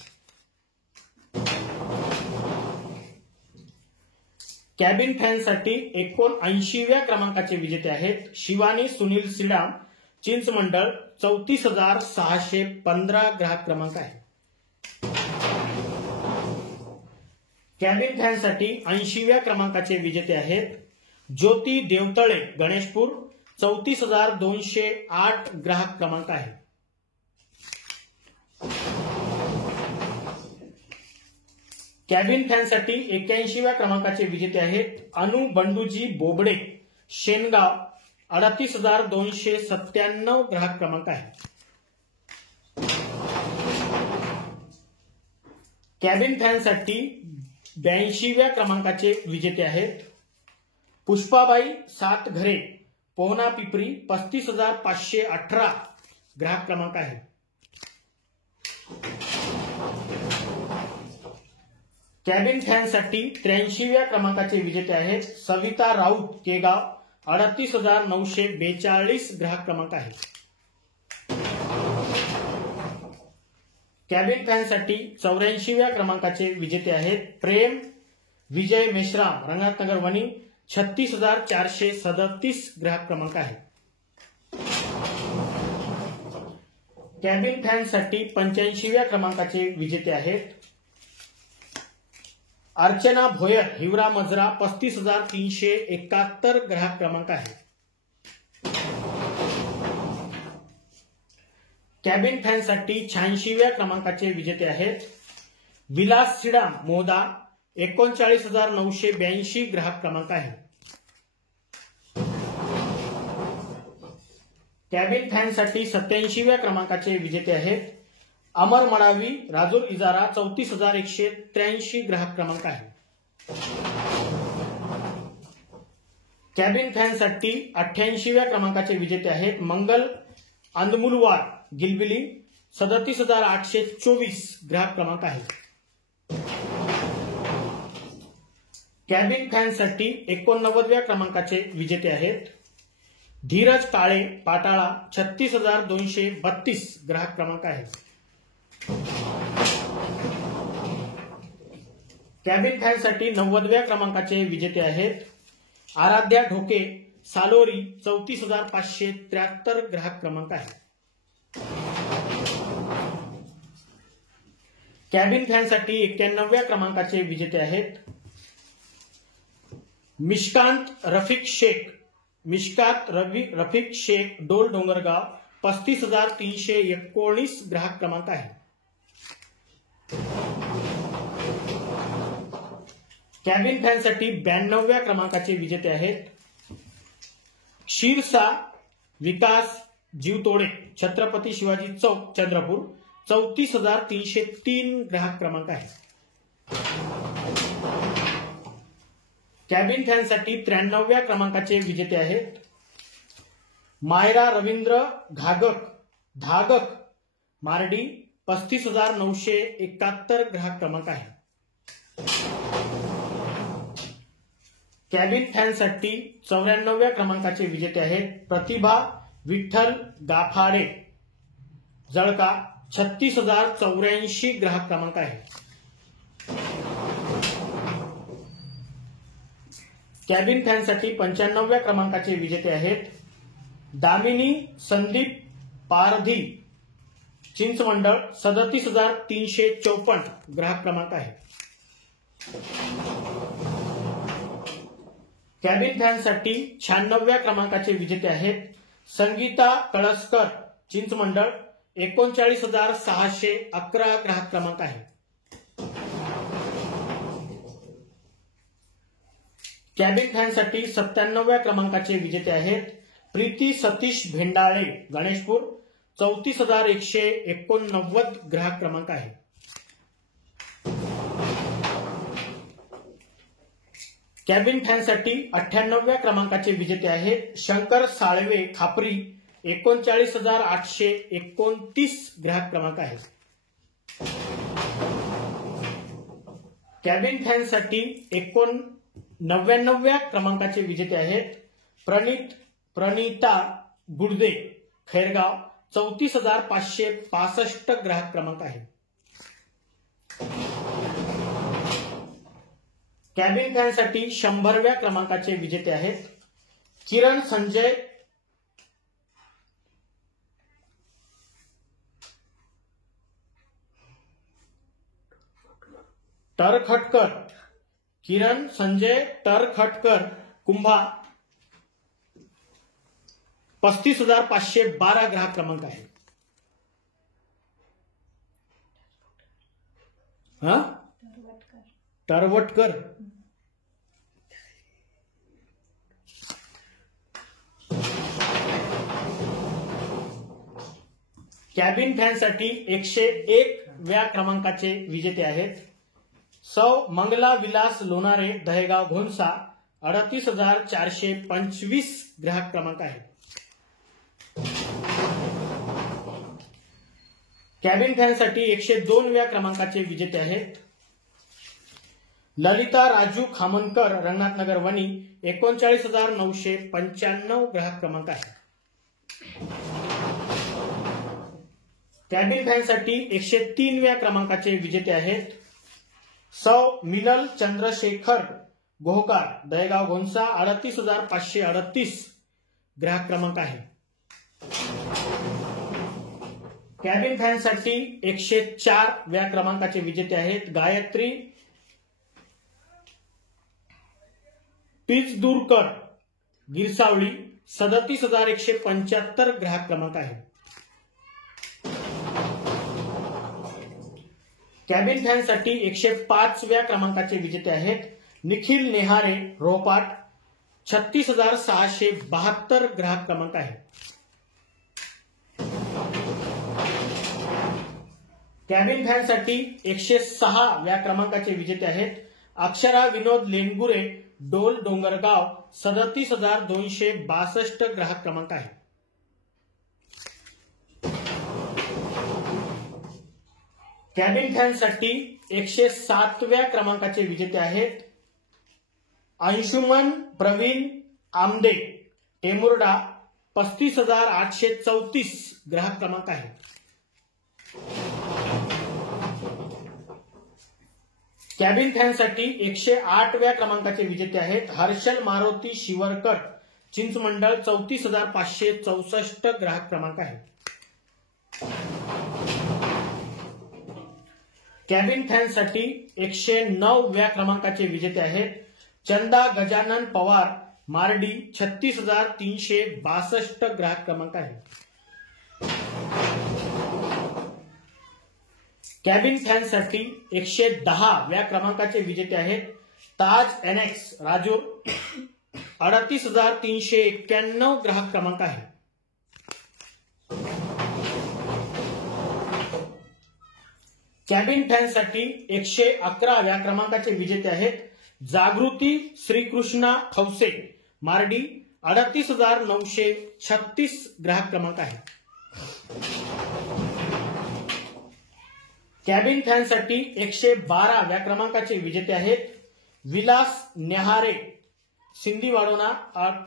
कॅबिन फॅनसाठी 79व्या क्रमांकाचे विजेते आहेत शिवानी सुनील सिडाम, चिंचमंडळ. 34,615 ग्राहक क्रमांक आहे. कॅबिन फॅनसाठी 80व्या क्रमांकाचे विजेते आहेत ज्योती देवतळे, गणेशपूर. 34,208 ग्राहक क्रमांक आहे. कॅबिन फॅनसाठी 81व्या क्रमांकाचे विजेते आहेत अनु बंडूजी बोबडे, शेनगाव. 38,297 ग्राहक क्रमांक आहे. कॅबिन फॅनसाठी 82व्या क्रमांकाचे विजेते आहेत पुष्पाबाई सातघरे, पोहना पिपरी. 35,518 ग्राहक क्रमांक आहे. कॅबिन फॅनसाठी 83व्या क्रमांकाचे विजेते आहेत सविता राऊत केगाव, 38,942 ग्राहक क्रमांक आहे. कॅबिन फॅनसाठी 84व्या क्रमांकाचे विजेते आहेत प्रेम विजय मेश्राम, रंगनाथनगर वणी, 36,437 ग्राहक क्रमांक आहे. कॅबिन फॅनसाठी 85व्या क्रमांकाचे विजेते आहेत अर्चना भोयर हिवरा मजरा, 35,371 ग्राहक क्रमांक आहे. कॅबिन फॅनसाठी 86व्या क्रमांकाचे विजेते आहेत विलास सिडाम मोदा, 39,982 ग्राहक क्रमांक आहे. कॅबिन फॅनसाठी 87व्या क्रमांकाचे विजेते आहेत अमर मडावी राजूर इजारा, 34,183 ग्राहक क्रमांक आहे. कॅबिन फॅनसाठी 88व्या क्रमांकाचे विजेते आहेत मंगल अंदमुलवार गिलबिली, 37,824 ग्राहक क्रमांक आहे. कॅबिन फॅनसाठी 89व्या क्रमांकाचे विजेते आहेत धीरज काळे पाटाळा, 36,232 ग्राहक क्रमांक आहे. कॅबिन फॅनसाठी 90व्या क्रमांकाचे विजेते आहेत आराध्या ढोके सालोरी, 34,573 ग्राहक क्रमांक आहे. कॅबिन फॅनसाठी 91व्या क्रमांकाचे विजेते आहेत मिशकांत रफिक शेख डोल डोंगरगाव, 35,319 ग्राहक क्रमांक आहे. कॅबिन फॅनसाठी 92व्या क्रमांकाचे विजेते आहेत शिरसा विकास जीवतोडे, छत्रपती शिवाजी चौक चंद्रपूर, 34,303 ग्राहक क्रमांक आहे. कॅबिन फॅनसाठी 93व्या क्रमांकाचे विजेते आहेत मायरा रवींद्र धागक मार्डी, 35,971 ग्राहक क्रमांक आहे. कॅबिन फॅनसाठी 94व्या क्रमांकाचे विजेते आहेत प्रतिभा विठ्ठल गाफाडे जळका, 36,084 ग्राहक क्रमांक आहे. कॅबिन फॅनसाठी 95व्या क्रमांकाचे विजेते आहेत दामिनी संदीप पारधी चिंचमंडळ, 37,354 ग्राहक क्रमांक आहे. कॅबिन फॅनसाठी 96व्या क्रमांकाचे विजेते आहेत संगीता कळसकर चिंचमंडळ, 39,611 ग्राहक क्रमांक आहे. कॅबिन फॅनसाठी 97व्या क्रमांकाचे विजेते आहेत प्रीती सतीश भेंडाळे गणेशपूर, 34,189 ग्राहक क्रमांक आहे. कॅबिन फॅनसाठी 98व्या क्रमांकाचे विजेते आहेत शंकर साळवे खापरी, 39,829 ग्राहक क्रमांक आहे. कॅबिन फॅनसाठी 99व्या क्रमांकाचे विजेते आहेत प्रणिता गुडदे खैरगाव, 34,565 ग्राहक क्रमांक आहे. कॅबिन फॅनसाठी 100व्या क्रमांकाचे विजेते आहेत किरण संजय टरखटकर, किरण संजय टरखटकर कुंभा, 35,512 ग्राहक क्रमांक आहे. टरवटकर कॅबिन फॅनसाठी 101व्या क्रमांकाचे विजेते आहेत सौ मंगला विलास लोणारे दहेगाव घोणसा, 38,425 ग्राहक क्रमांक आहे. कॅबिन फॅनसाठी 102व्या क्रमांकाचे विजेते आहेत ललिता राजू खामनकर रंगनाथनगर वणी 39,995 ग्राहक क्रमांक आहे. कॅबिन फॅनसाठी 103व्या क्रमांकाचे विजेते आहेत सौ मिनल चंद्रशेखर गोहकार दहेगाव घोणसा 38,538 ग्राहक क्रमांक आहे. कॅबिन फॅनसाठी 104व्या क्रमांकाचे विजेते आहेत गायत्री पिचदूरकर गिरसावळी 37,175 ग्राहक क्रमांक आहे. कॅबिन फॅनसाठी 105व्या क्रमांकाचे विजेते आहेत निखिल नेहारे रोहपाट 36,672 ग्राहक क्रमांक आहे. कॅबिन फॅनसाठी 106व्या क्रमांकाचे विजेते आहेत अक्षरा विनोद लेंडगुरे डोल डोंगरगाव 37,262 ग्राहक क्रमांक आहे. कॅबिन फॅनसाठी 107व्या क्रमांकाचे विजेते आहेत अंशुमन प्रवीण आमदे टेमुर्डा 35,834 ग्राहक क्रमांक आहे. कॅबिन फॅनसाठी 108व्या क्रमांकाचे विजेते आहेत हर्षल मारुती शिवरकर चिंचमंडळ 34,564 ग्राहक क्रमांक आहे. कॅबिन फॅनसाठी 109व्या क्रमांकाचे विजेते आहेत चंदा गजानन पवार मार्डी 36,362 ग्राहक क्रमांक आहे. कॅबिन फॅनसाठी 110व्या क्रमांकाचे विजेते आहेत ताज एनएक्स राजूर 38,391 ग्राहक क्रमांक आहे. कॅबिन फॅनसाठी 111व्या क्रमांकाचे विजेते आहेत जागृती श्रीकृष्णा खवसे मार्डी 38,936 ग्राहक क्रमांक आहे. कॅबिन फॅनसाठी 112व्या क्रमांकाचे विजेते आहेत विलास नेहारे सिंधीवाडोना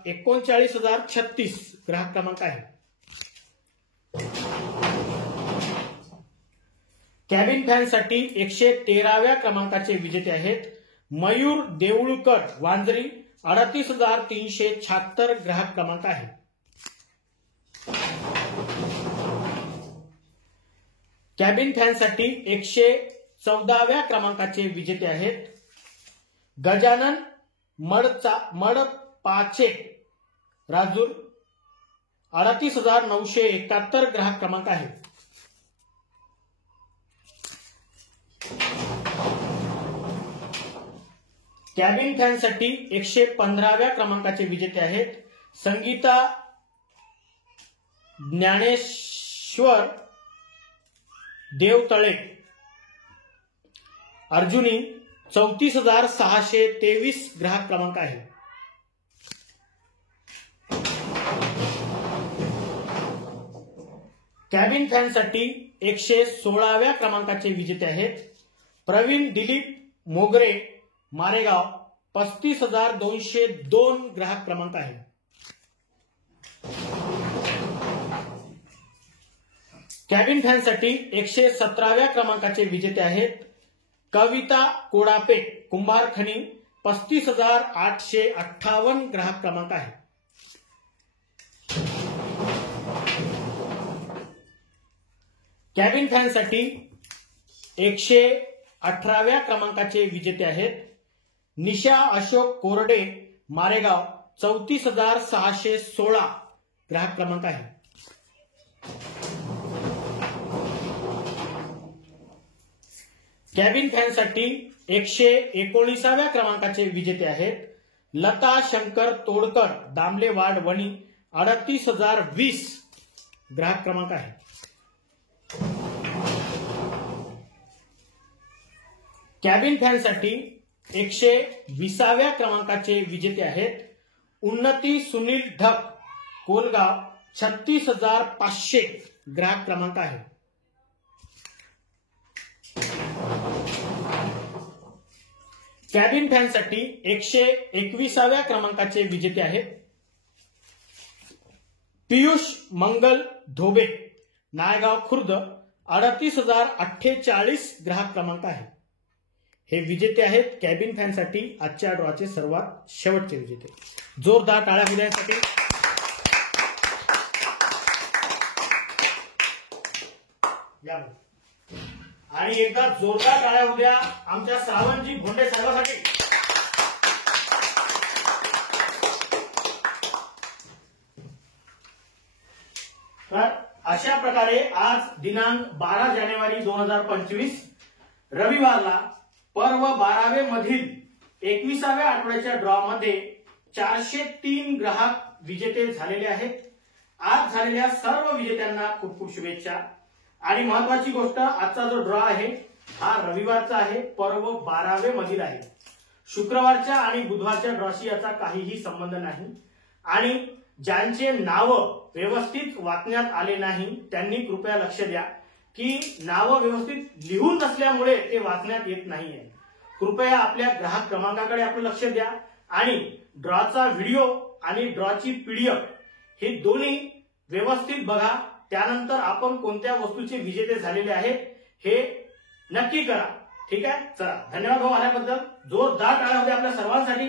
39,036 ग्राहक क्रमांक आहे. कॅबिन फॅनसाठी 113व्या क्रमांकाचे विजेते आहेत मयूर देऊळकर वांजरी 38,376 ग्राहक क्रमांक आहे. कॅबिन फॅनसाठी 114व्या क्रमांकाचे विजेते आहेत गजानन मडपाचे राजूर 38,971 ग्राहक क्रमांक आहे. कॅबिन फॅनसाठी 115व्या क्रमांकाचे विजेते आहेत संगीता ज्ञानेश्वर देवतळे अर्जुनी 34,623 ग्राहक क्रमांक आहे. कॅबिन फॅनसाठी 116व्या क्रमांकाचे विजेते आहेत प्रवीण दिलीप मोगरे मारेगाव 35,202 ग्राहक क्रमांक आहे. कॅबिन फॅनसाठी 117व्या क्रमांकाचे विजेते आहेत कविता कोडापे कुंभारखनी 35,858 ग्राहक क्रमांक आहे. कॅबिन फॅनसाठी 118व्या क्रमांकाचे विजेते आहेत निशा अशोक कोरडे मारेगाव 34,616 ग्राहक क्रमांक आहे. कॅबिन फॅनसाठी 119व्या क्रमांकाचे विजेते आहेत लता शंकर तोडकर दामलेवाड वणी 38,020 ग्राहक क्रमांक आहे. कॅबिन फॅनसाठी 120व्या क्रमांकाचे विजेते आहेत उन्नती सुनील ढग कोलगाव 36,500 ग्राहक क्रमांक आहे. कॅबिन फॅनसाठी 121व्या क्रमांकाचे विजेते आहेत पियुष मंगल धोबे, नायगाव खुर्द, 38,048 ग्राहक क्रमांक आहे. हे विजेते आहेत कॅबिन फॅनसाठी आजच्या ड्रॉचे सर्वात शेवटचे विजेते. जोरदार टाळ्या विजयासाठी. आणि एकदा जोरदार टाळ्या उद्या आमच्या श्रावणजी भोंडे साहेबांसाठी. तर अशा प्रकारे आज दिनांक 12 जानेवारी 2025 रविवारला पर्व 12वे मधील 21व्या आठवड्याच्या ड्रॉ मध्ये 403 ग्राहक विजेते झालेले आहेत. आज झालेल्या सर्व विजेत्यांना खूप खूप शुभेच्छा. आणि महत्वाची गोष्ट, आजचा जो ड्रॉ आहे हा रविवारचा आहे, पर्व 12वे मधील आहे. शुक्रवारच्या आणि बुधवारच्या ड्रॉशी याचा काहीही संबंध नाही. आणि ज्यांचे नाव व्यवस्थित वाचण्यात आले नाही त्यांनी कृपया लक्ष द्या की नाव व्यवस्थित लिहून नसल्यामुळे ते वाचण्यात येत नाहीये. कृपया आपल्या ग्राहक क्रमांकाकडे आपलं लक्ष द्या आणि ड्रॉचा व्हिडिओ आणि ड्रॉची पीडीएफ हे दोन्ही व्यवस्थित बघा. त्यानंतर आपण कोणत्या वस्तूचे विजेते झालेले आहेत हे नक्की करा. ठीक आहे. चला, धन्यवाद भाऊ आल्याबद्दल. जोरदार टाळ्या होत्या आपल्या सर्वांसाठी.